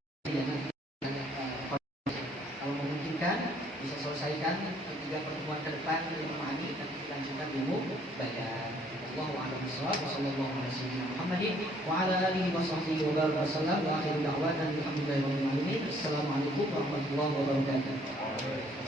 Kalau memungkinkan bisa selesaikan 3 pertemuan ke depan ilmu ma'ani dan dilanjutkan ilmu bayan. Wallahu a'lam bishawab. Sallallahu alaihi sayyidina Muhammadin wa ala alihi wasallam. Wa akhiru da'wana alhamdulillahi rabbil alamin. Assalamualaikum warahmatullahi wabarakatuh.